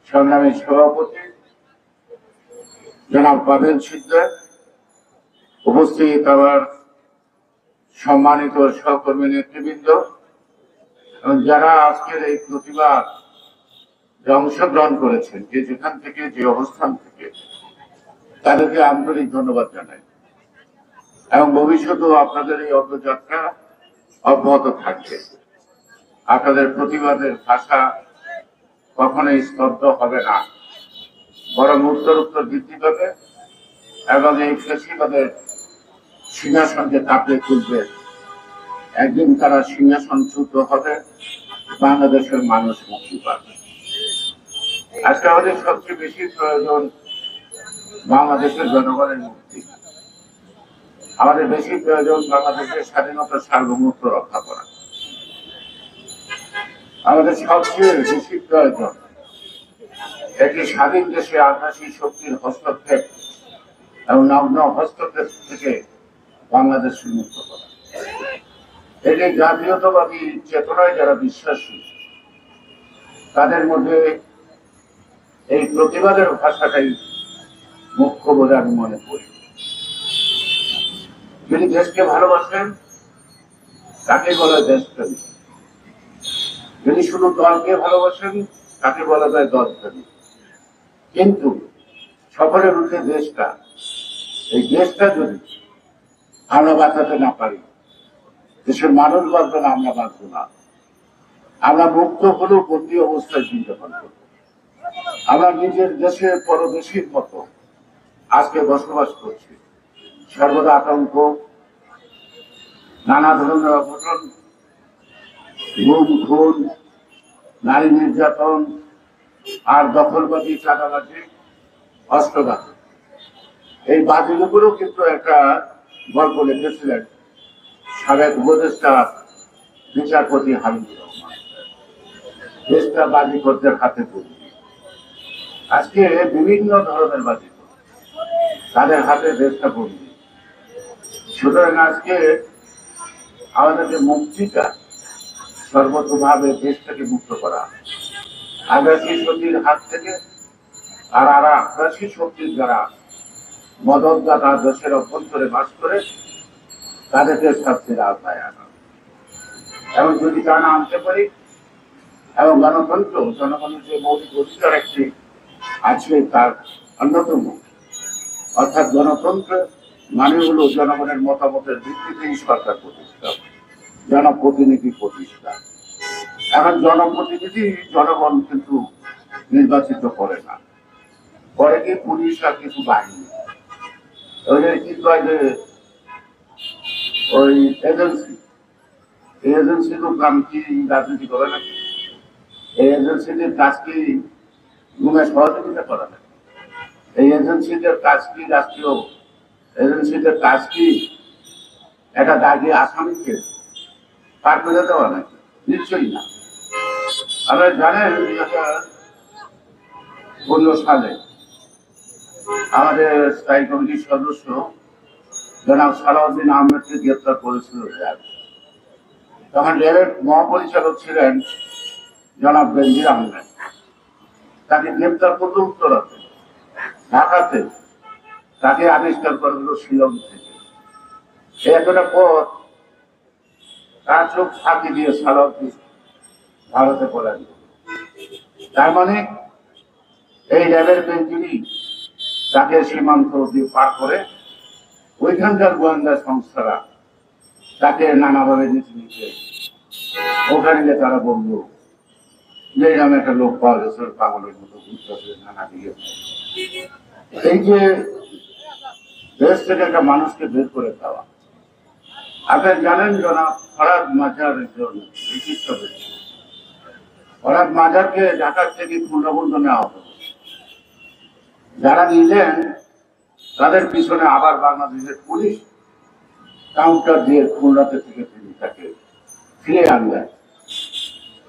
সংগ্রামী সভাপতি জনাব পাবেল সিকদার, উপস্থিত আমার সম্মানিত সহকর্মী নেতৃবৃন্দ এবং যারা আজকের এই প্রতিবাদ অংশগ্রহণ করেছেন, যে যেখান থেকে যে অবস্থান থেকে, তাদেরকে আন্তরিক ধন্যবাদ জানাই এবং ভবিষ্যতেও আপনাদের এই অগ্রযাত্রা অব্যাহত থাকবে। আপনাদের প্রতিবাদের ভাষা কখনোই স্তব্ধ হবে না, বরং উত্তর বৃদ্ধি পাবে এবং এই ফেসিবাদের সিংহাসনকে কাঁপিয়ে তুলবে। একদিন তারা সিংহাসনচ্যুত হবে, বাংলাদেশের মানুষ মুক্তি পাবে। আজকে আমাদের সবচেয়ে বেশি প্রয়োজন বাংলাদেশের জনগণের মুক্তি। আমাদের বেশি প্রয়োজন বাংলাদেশের স্বাধীনতা সার্বভৌমত্ব রক্ষা করা। আমাদের সবচেয়ে বেশি প্রয়োজন একটি স্বাধীন দেশে আগ্রাসী শক্তির হস্তক্ষেপ এবং নগ্ন হস্তক্ষেপ থেকে বাংলাদেশ মুক্ত করা। এটি জাতীয়তাবাদী চেতনায় যারা বিশ্বাসী তাদের মধ্যে এই প্রতিবাদের ভাষাটাই মুখ্য বলে আমি মনে করি। যিনি দেশকে ভালোবাসেন তাকে বলা যায় দেশপ্রেমী, যিনি শুধু দলকে ভালোবাসেন তাকে বলা যায় দলপ্রেমী। কিন্তু সকলের উঠে দেশটা, এই দেশটা যদি আমরা বাঁচাতে না পারি, দেশের মানুষ বাঁচবে না, আমরা বাঁচবো না। আমরা মুক্ত হলেও বন্দী অবস্থায় চিন্তা করবো। আমরা নিজের দেশে পরদেশীর মতো আজকে বসবাস করছি। সর্বদা আতঙ্ক, নানা ধরনের অঘটন, গুম খুন, নারী নির্যাতন, আর দখলবাজি, চাঁদাবাজি, অস্ত্রঘাত। এই বাজির উপরেও কিন্তু একটা গল্প লিখেছিলেন সাবেক উপদেষ্টা বিচারপতি হামিদুর রহমান, দেশটা বাজি করতে হাতে তুলি। আজকে বিভিন্ন ধরনের বাজি তাদের হাতে দেশটা বন্দি। সুতরাং আজকে আমাদের যে মুক্তিটা, সর্বতভাবে দেশটাকে মুক্ত করা, আগ্রাসী শক্তির হাত থেকে আর আগ্রাসী শক্তির যারা মদতদাতা দেশের অভ্যন্তরে বাস করে তাদেরকে শাস্তির আওতায় আনা। এবং যদি তা না আনতে পারি, এবং গণতন্ত্র জনগণের যে মৌলিক অধিকার একটি আছে তার অন্যতম, অর্থাৎ গণতন্ত্র মানে হলো জনগণের মতামতের ভিত্তিতেই সরকার প্রতিষ্ঠা, জনপ্রতিনিধি প্রতিষ্ঠা। এখন জনপ্রতিনিধি জনগণ কিন্তু নির্বাচিত করে না, করে কি পুলিশ আর কিছু বাহিনী, কি কয় যে ওই এজেন্সি, এই এজেন্সি তো কাম কি রাজনীতি করে নাকি? এই এজেন্সিদের কাজ কি গুমে সহযোগিতা করা নাকি? এই এজেন্সিদের কাজ কি রাষ্ট্রীয় এজেন্সিদের কাজ কি একটা দাগি আসামিকে পার করে দেওয়া নাকি? নিশ্চয়ই না। আপনারা জানেন 2015 সালে আমাদের স্থায়ী কমিটির সদস্য জনাব সালাউদ্দিন আহমেদকে গ্রেপ্তার করেছিল র্যাব। তখন র্যাবের মহাপরিচালক ছিলেন জনাব বেনজির আহমেদ। তাকে গ্রেপ্তার করতে উত্তরাতে ঢাকাতে, তাকে আবিষ্কার করা হলো শিলং থেকে। একটা পথ তার চোখ ফাঁকি দিয়ে সালাউদ্দিন ভারতে পলায়ন করল। তার মানে এই র্যাবের বেঞ্জিরই তাকে সীমান্ত দিয়ে পার করে ওইখানকার গোয়েন্দা সংস্থারা তাকে নানাভাবে নিচে নিচে ওখানে গিয়ে তারা বলল যে এরকম একটা লোক পাওয়া গেছে, পাগলের মতো ঘুরতেছে নানা দিকে। এই যে দেশ থেকে একটা মানুষকে বের করে দেওয়া, আপনারা জানেন জনাব ফরাদ মাজার একজন বিশিষ্ট ব্যক্তি। ফরাদ মাজারকে ঢাকার থেকে খুলনাবন্ধ নেওয়া হবে। যারা নিলেন তাদের পিছনে আবার বাংলাদেশের পুলিশ কাউন্টার দিয়ে খুলনাতে থেকে তিনি তাকে ফিরে আনলেন।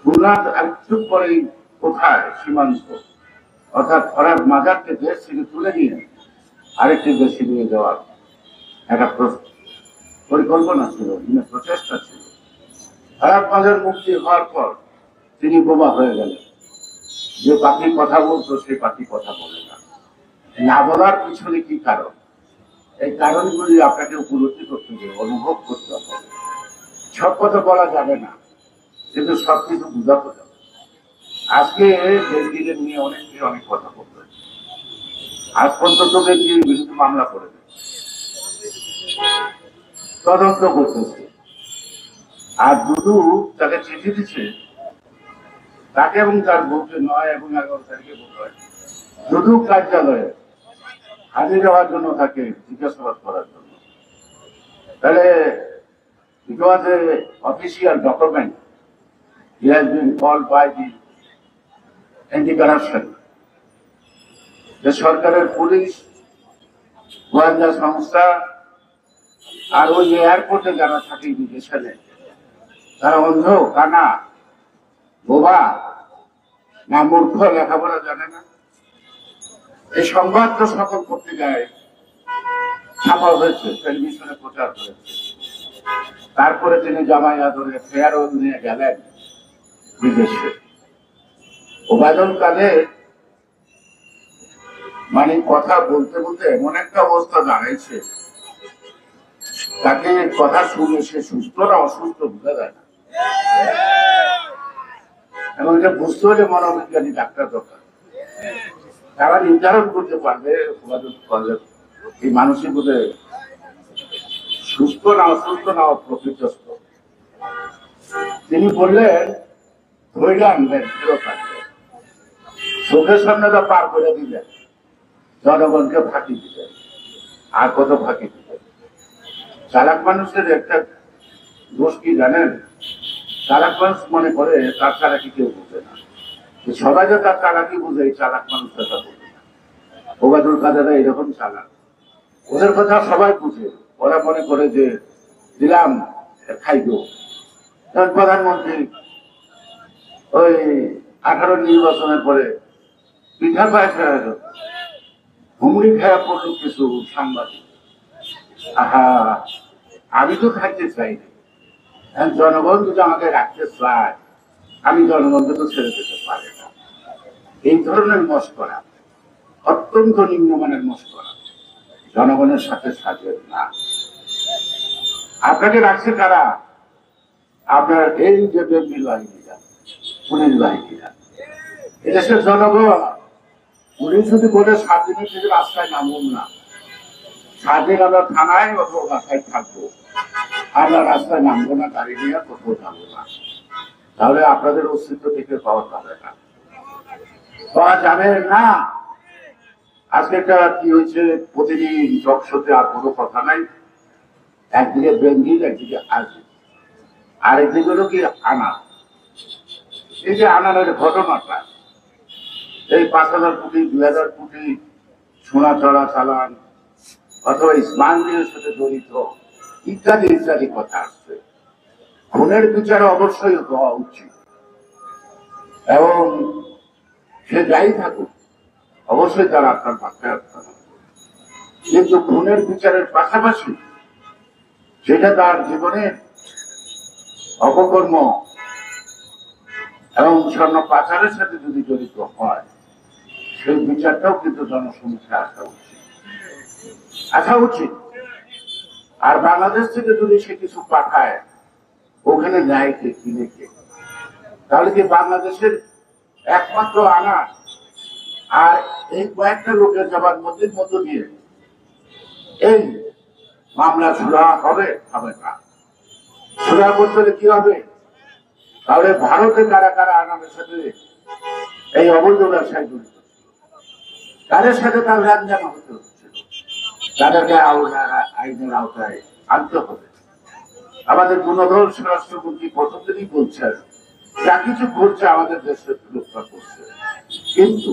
খুলনার একটু পরেই কোথায় সীমান্ত, অর্থাৎ ফরাদ মাজারকে দেশ থেকে তুলে নিয়ে আরেকটি দেশে নিয়ে যাওয়ার একটা পরিকল্পনা ছিল, প্রচেষ্টা ছিল। ফরাদ মাজার মুক্তি হওয়ার পর তিনি বোবা হয়ে গেলেন। যে পাখি কথা বলতো সেই পাখি কথা বলে না বলার পিছনে কি কারণ, এই কারণগুলি আপনাকে উপলব্ধি করতে হবে, অনুভব করতে হবে। সব কথা বলা যাবে না, কিন্তু সবকিছু বোঝাতে যাবে। আজকে বেঞ্জিরের নিয়ে অনেকে অনেক কথা বলবে, আজ পর্যন্ত বেঞ্জির বিরুদ্ধে মামলা করে তদন্ত করতেছে। আর দুদু তাকে চিঠি দিচ্ছে, তাকে এবং তার বউকে 9 এবং 11 তারিখে বলতে হয় দুদু কার্যালয়ে হাজির হওয়ার জন্য, তাকে জিজ্ঞাসাবাদ করার জন্য। তাহলে it was an official document. He has been called by the anti-corruption. যে সরকারের পুলিশ, গোয়েন্দা সংস্থা আর ওই এয়ারপোর্টে যারা থাকে ইমিগ্রেশনে, তারা অন্ধ, কানা, বোবা না মূর্খ, লেখাপড়া জানে না। এই সংবাদ তো সকল পত্রিকায় ছাপা হয়েছে, টেলিভিশনে প্রচার হয়েছে। তারপরে তিনি জামাই আদরে ফেয়ারওয়েল নিয়ে গেলেন বিদেশে। ওবায়দুল কাদের মানে কথা বলতে বলতে এমন একটা অবস্থা দাঁড়াইছে, তাকে কথা শুনে সে সুস্থ না অসুস্থ বোঝা যায় না। এবং এটা বুঝতে হলে মনোবিজ্ঞানী ডাক্তার দরকার, তারা নির্ধারণ করতে পারবে এই মানসিক বোধে সুস্থ না অসুস্থ না প্রকৃতস্থ। তিনি বললেন ধৈর্য আনবেন, ফেরত আনবেন, চোখের সামনে তো পার করে দিলেন, জনগণকে ফাঁকি দিলেন, আর কত ফাঁকি দিলেন। চালাক মানুষের একটা দোষ কি জানেন? চালাক মানুষ মনে করে তার চালাকি কেউ বুঝে না, সবাই যে তার চালাকি বুঝে, এই চালাক মানুষটা তা বুঝে না। ওবায়দুল কাদেররা এরকম চালাক, ওদের কথা সবাই বুঝে, ওরা মনে করে যে দিলাম খাইব। প্রধানমন্ত্রী ওই 18 নির্বাচনের পরে পিঠা পায়সা হুমড়ি খাওয়া পড়ল কিছু সাংবাদিক। আহা, আমি তো খাইতে চাই না, জনগণ যদি আমাকে রাখতে চায়, আমি জনগণকে তো ছেড়ে দিতে পারি না। এই ধরনের মশকরা অত্যন্ত নিম্নমানের মশকরা, জনগণের সাথে সাজে না। আপনাকে রাখছে কারা? আপনার এই যে বেঙ্গল বাহিনীরা, পুলিশ বাহিনীরা, এদেশের জনগণ। পুলিশ যদি বলে 7 দিনের থেকে রাস্তায় নামুন না, 7 দিন আমরা থানায় অথবা বাসায় থাকবো, আমরা রাস্তায় নামবো না, গাড়ি নিয়ে কোথাও যাবো না, তাহলে আপনাদের অস্তিত্ব থেকে পাওয়া যাবে না, পাওয়া যাবে না। আজকে একটা কি হয়েছে, প্রতিদিন টকশোতে আর কোনো কথা নাই, একদিকে বেঙ্গিল, একদিকে আজিজ, আরেকদিকে হলো কি আনা। এই যে আনার ঘটনাটা, এই 5,000 কোটি 2,000 কোটি সোনা চড়া চালান অথবা স্মাগলিংয়ের সাথে জড়িত ইত্যাদি ইত্যাদি কথা আসছে। খুনের বিচার অবশ্যই হওয়া উচিত, এবং সে যাই থাকুক অবশ্যই তারা আপনার পাশে আসতে হবে, কিন্তু খুনের বিচারের পাশাপাশি সেটা তার জীবনে অপকর্ম এবং স্বর্ণ পাচারের সাথে যদি জড়িত হয়, সেই বিচারটাও কিন্তু জনসমক্ষে আসা উচিত। আর বাংলাদেশ থেকে যদি সে কিছু পাঠায়, ওখানে নেয় কে, কিনে কে? তাহলে কি বাংলাদেশের একমাত্র আনা আর এই কয়েকটা লোকের যাবার মধ্য দিয়ে এই মামলা সুরা হবে? হবে না। সুরা করতে হলে কি হবে? তাহলে ভারতে কারা কারা আনামের সাথে এই অবৈধ ব্যবসায় জড়িত, তাদের সাথে তার লেনদেন হতে হচ্ছে, তাদেরকে আইনের আওতায় আনতে হবে। আমাদের গুণধর স্বরাষ্ট্রমন্ত্রী প্রথমদিনই বলছেন যা কিছু করছে আমাদের দেশের লোকটা করছে, কিন্তু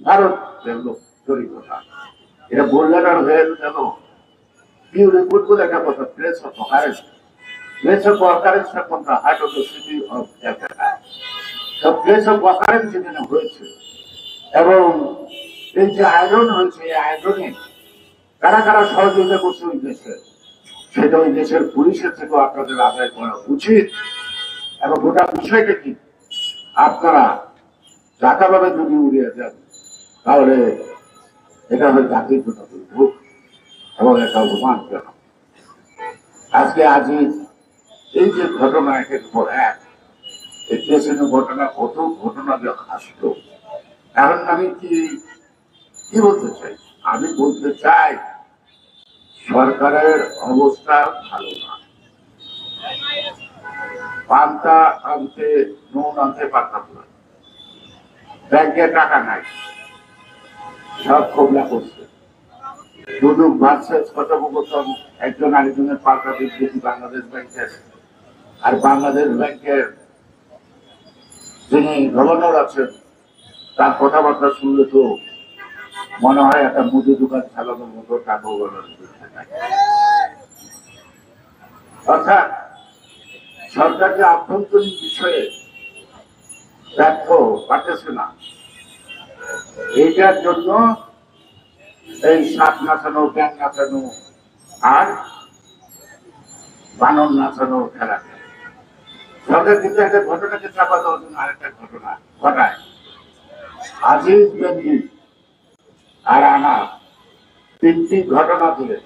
ভারতের লোক জড়িত না, এটা বললেন আর হয়ে গেল। Few report with a couple of place of Paris. Place of occurrence from the heart of the city of Jakarta. The place of occurrence in a হয়েছে, এবং এই যে আয়োজন হয়েছে, এই আয়োজনে কারা কারা সহযোগিতা করছে ওই দেশে, সেটা ওই দেশের পুলিশের থেকেও আপনাদের আদায় করা উচিত। এবং গোটা বিষয়টা কি, আপনারা জাকাভাবে যদি উড়িয়ে যান, তাহলে এটা হবে জাতির জন্য দুর্ভোগ এবং একটা অপমানজনক। আজকে আজিজ এই যে ঘটনা, একের পর এক দেশের ঘটনা, কত ঘটনা যে আসলো, এখন আমি কি বলতে চাই? আমি বলতে চাই সরকারের অবস্থা ভালো না। পান্তা আনতে নুন আনতে পারতাম না, ব্যাংকে টাকা নাই, সব কবলা করছে। দুদুক ভার্সেস কথোপকথন, একজন আরেকজনের পাল্টা দিচ্ছি বাংলাদেশ ব্যাংকের, আর বাংলাদেশ ব্যাংকের যিনি গভর্নর আছেন তার কথাবার্তা শুনলে তো মনে হয় একটা মুদি দোকান চালানোর মতো টাকা অর্থাৎ সরকার যে আভ্যন্তরীণ বিষয়ে ব্যর্থ পারতেছে না, এইটার জন্য এই সাপ নাচানো, ব্যাং নাচানো আর বানর নাচানো খেলা। সরকার কিন্তু একটা ঘটনাকে চাপা দেওয়ার জন্য আরেকটা ঘটনা ঘটায়। আজিজ বেনজির আর আনার তিনটি ঘটনা দিয়ে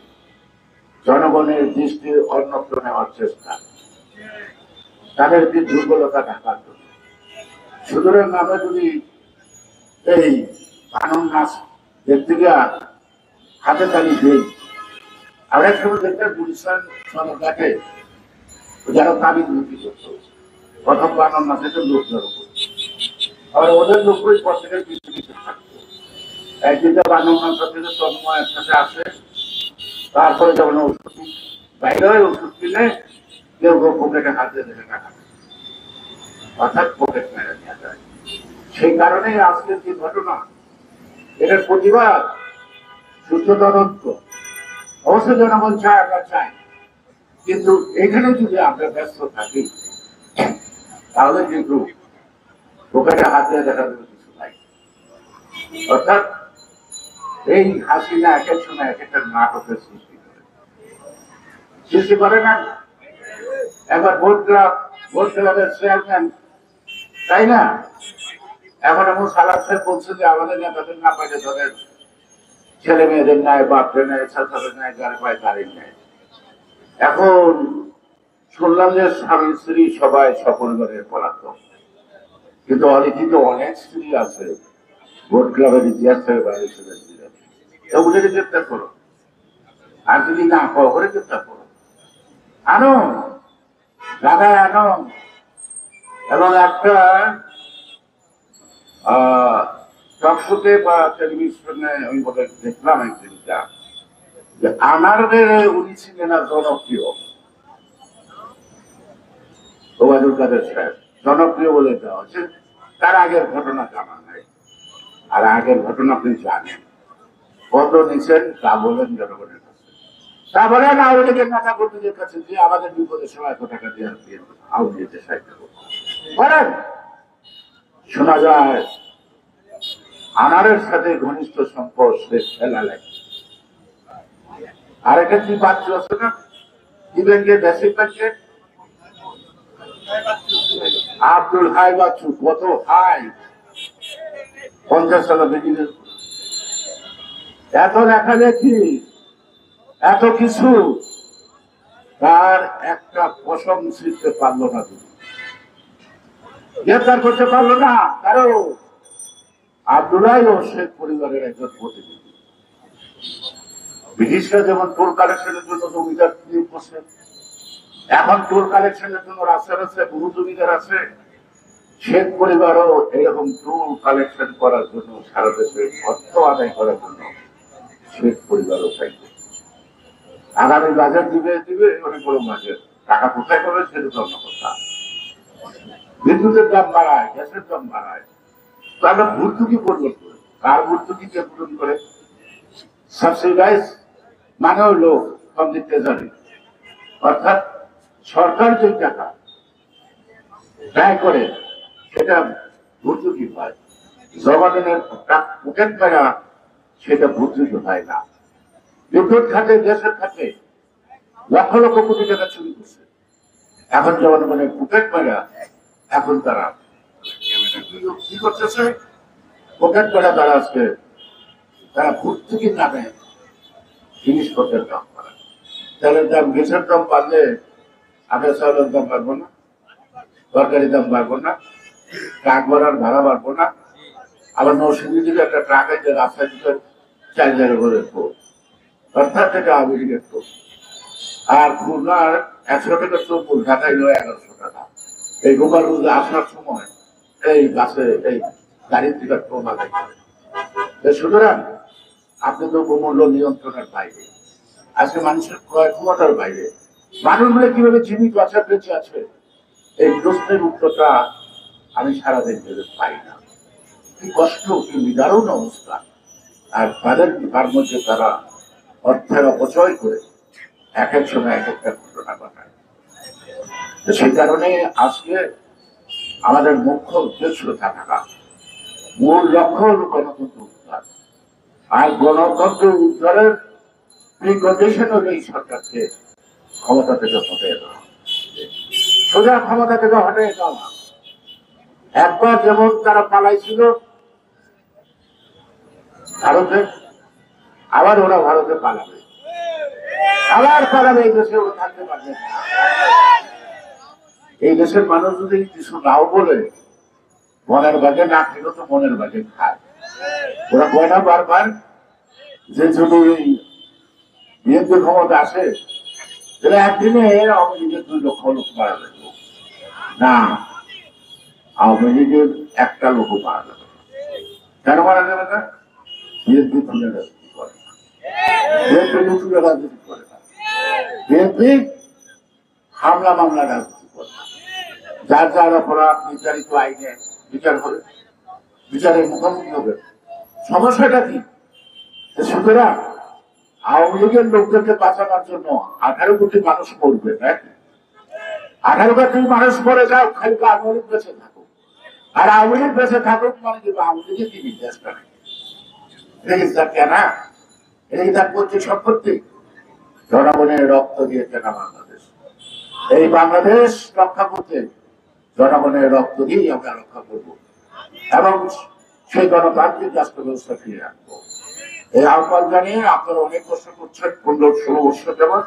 জনগণের দৃষ্টি অন্যত্র নেওয়ার চেষ্টা, তাদেরকে দুর্বলতা ঢাকার জন্য। সুতরাং আমরা যদি এই বানর নাচ দেখতে গিয়া হাতে তালি দিই, আমরা এক সময় দেখতে গুলিস্তান সনঘাটে যারা তাবিজ বিক্রি করতো, প্রথম বানর নাচে তো লোকদের উপর, আর ওদের লোকই প্রত্যেকের কিছু কিছু থাকতো। একদিনটা বানর নাচ থেকে তন্ময় একসাথে আসে, তারপরে যখন ওষুধ বাইরে হয় ওষুধ কিনে কেউ কেউ পকেটে হাত দিয়ে দেখে টাকা, অর্থাৎ পকেট মেরে নেওয়া যায়। সেই কারণেই আজকের যে ঘটনা, এটার প্রতিবাদ সুস্থ তদন্ত অবশ্যই জনগণ চায়, আমরা চাই, কিন্তু এখানে যদি আমরা ব্যস্ত থাকি তাহলে কিন্তু পকেটে হাত দিয়ে দেখা যাবে কিছু নাই। অর্থাৎ এই হাসিনা এক এক সময় এক একটা নাটকের সৃষ্টি করে না। একবার ভোট ক্লাবের চেয়ারম্যান, তাই না? এখন এমন সালাদ সাহেব বলছে যে আমাদের নেতাদের না পাইলে তাদের ছেলে মেয়েদের নেয়, বাপরে নেয়, ছাত্রদের নেয়, যার পায় তারই নেয়। এখন শুনলাম যে স্বামী স্ত্রী সবাই সপরিবারের পলাতক, কিন্তু অলিখিত অনেক স্ত্রী আছে ভোট ক্লাবের ইতিহাস থেকে বাইরে চলে দিলেন। ওগুলোকে গ্রেপ্তার করো, আর যদি না করে গ্রেপ্তার করো, আনো ঢাকায় আনো। এবং একটা টকশোতে বা টেলিভিশনে আমি বোধহয় দেখলাম একদিনটা, যে আনারদের উনি ছিলেন না জনপ্রিয়, ওবায়দুল কাদের সাহেব জনপ্রিয় বলে দেওয়া হচ্ছে। তার আগের ঘটনা জানা নাই, আর আগের ঘটনা আপনি জানেন, কত নিচ্ছেন তা বলেন জনগণের কাছে, তা বলেন আওয়ামী লীগের নেতা কর্মীদের কাছে যে আমাদের বিপদের সময় এত টাকা দিয়ে আওয়ামী লীগের সাহায্য করেন। শোনা যায় আনারের সাথে ঘনিষ্ঠ সম্পর্ক ফেলা লাগে। আর একটা কি বাচ্চু আছে না, কি ব্যাংকের বেসিক ব্যাংকের আব্দুল হাই বাচ্চু, কত হাই 50 সালে বেরিয়ে গেল। এত দেখা দেখি এত কিছু, তার একটা পশম ছিঁড়তে পারলো না, গ্রেফতার করতে পারলো না। কারণ আব্দুল্লাহ ও শেখ পরিবারের একজন প্রতিনিধি। ব্রিটিশরা যেমন টোল কালেকশনের জন্য জমিদার নিয়োগ করছে, এখন টোল কালেকশনের জন্য রাস্তা রাস্তায় বহু জমিদার আছে। শেখ পরিবারও এরকম টোল কালেকশন করার জন্য, সারা দেশে অর্থ আদায় করার জন্য শেখ পরিবারও চাইবে। আগামী বাজার দিবে অনেক বড় বাজার, টাকা কোথায় পাবে সেটা তো অন্য কথা। বিদ্যুতের দাম বাড়ায়, গ্যাসের দাম বাড়ায়, তো আমরা ভর্তুকি পূরণ করি। কার ভর্তুকি কে পূরণ করে? সাবসিডাইজ মানে হলো ফ্রম দি ট্রেজারি, অর্থাৎ সরকার যে টাকা ব্যয় করে সেটা ভর্তুকি হয়। জনগণের পকেট মেরা সেটা ভর্তুকি হয় না। বিদ্যুৎ খাতে, গ্যাসের খাতে লক্ষ লক্ষ কোটি টাকা চুরি করছে। এখন জনগণের পকেট মেরা, এখন তারা কি করতেছে? পকেট মেরা তারা আজকে তারা ভর্তুকির নামে জিনিসপত্রের দাম বাড়ায়। তেলের দাম, গ্যাসের দাম বাড়লে আমরা চাউলের দাম বাড়বো না, তরকারির দাম বাড়বো না, ট্রাক ভাড়ার ভাড়া বাড়বো না। আবার নৌসিংদী থেকে একটা ট্রাক আছে রাস্তায় দিতে 4 জায়গা করে দেবো, অর্থাৎ এটা আওয়ামী লীগের তো। আর খুলনার 100 টাকা চোপড়, ঢাকায় 1100 টাকা। এই গোপালগঞ্জে আসার সময় এই বাসে এই গাড়ির টিকিট টোল আদায় করে। সুতরাং আপনি তো মূল্য নিয়ন্ত্রণের বাইরে, আজকে মানুষের ক্রয় ক্ষমতার বাইরে। মানুষগুলো কিভাবে জীবিত আছে, বেঁচে আছে, এই প্রশ্নের উত্তরটা আমি সারাদিন ধরে পাই না। কি কষ্ট, কি নিদারুণ অবস্থা। আর তার মধ্যে তারা অর্থের অপচয় করে এক এক সময় এক একটা ঘটনা ঘটায়। সেই কারণে আজকে আমাদের মুখ্য উদ্দেশ্য থাকা, মূল লক্ষ্য হল গণতন্ত্র উদ্ধার। আর গণতন্ত্র উদ্ধারের প্রিকন্ডিশন হলো এই সরকারকে ক্ষমতা থেকে হটিয়ে দেওয়া, সোজা ক্ষমতা থেকে হটিয়ে দেওয়া। একবার যেমন তারা পালাইছিল ভারতে, আবার ওরা ভারতে পালাবে, আবার পালাবে। এই দেশে ওরা থাকতে পারবে না। এই দেশের মানুষ যদি কিছু নাও বলে মনের বাগে না খেলো তো মনের বাগে খায়। ওরা কয় না বারবার যে যদি বিএনপি ক্ষমতা আসে তাহলে একদিনে আওয়ামী লীগের 2 লক্ষ লোক মারা যাবে না, আওয়ামী লীগের 1টা লোক মারা যাবে। কেন মারা যাবে না? বিএনপি খুলে রাজনীতি করে না, বিএনপি লুটুরে রাজনীতি করে না, বিএনপি হামলা মামলা রাজনীতি করে না। যার যার অপরাধ নির্ধারিত আইনে বিচার করে, বিচারের মুখোমুখি হবে। সমস্যাটা কি? সুতরাং আওয়ামী লীগের লোকদেরকে বাঁচানোর জন্য 18 কোটি মানুষ মরবে, 18 কোটি মানুষ মরে যাও, খালি আওয়ামী লীগ বেঁচে থাকুক। আর আওয়ামী লীগ বেঁচে থাকুক মানে কি আওয়ামী লীগের কি নির্দেশ করে? এটা কি তার কেনা? এটা কি তার পৈতৃক সম্পত্তি? জনগণের রক্ত দিয়ে কেনা বাংলাদেশ। এই বাংলাদেশ রক্ষা করতে জনগণের রক্ত দিয়েই আমরা রক্ষা করব এবং সেই গণতান্ত্রিক রাষ্ট্র ব্যবস্থা ফিরিয়ে আনবো। এই আহ্বান জানিয়ে আপনারা অনেক কষ্ট করছেন, 15-16 বছর যাবৎ।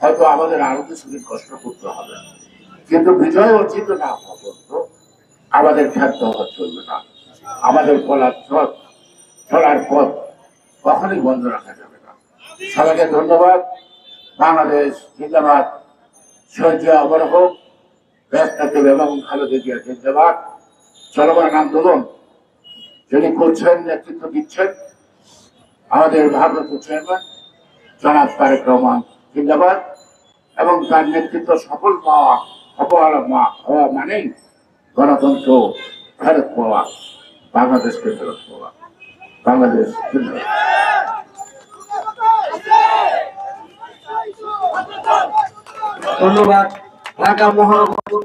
হয়তো আমাদের আরো কিছুদিন কষ্ট করতে হবে, কিন্তু বিজয় অর্জিত না হওয়া পর্যন্ত আমাদের ক্ষান্ত হওয়া চলবে না। আমাদের চলার পথ কখনই বন্ধ রাখা যাবে না। সবাইকে ধন্যবাদ। বাংলাদেশ জিন্দাবাদ। শহীদ অমর হোক, ব্যস্ত এবং খালেদা জিয়া জিন্দাবাদ। চলমান আন্দোলন যিনি করছেন, নেতৃত্ব দিচ্ছেন আমাদের ভারপ্রাপ্ত চেয়ারম্যান জনাব তারেক রহমান জিন্দাবাদ, এবং তার নেতৃত্ব সফল হওয়া মানেই গণতন্ত্র ফেরত পাওয়া, বাংলাদেশকে ফেরত পাওয়া। বাংলাদেশ জিন্দাবাদ। ধন্যবাদ। ঢাকা মহানগর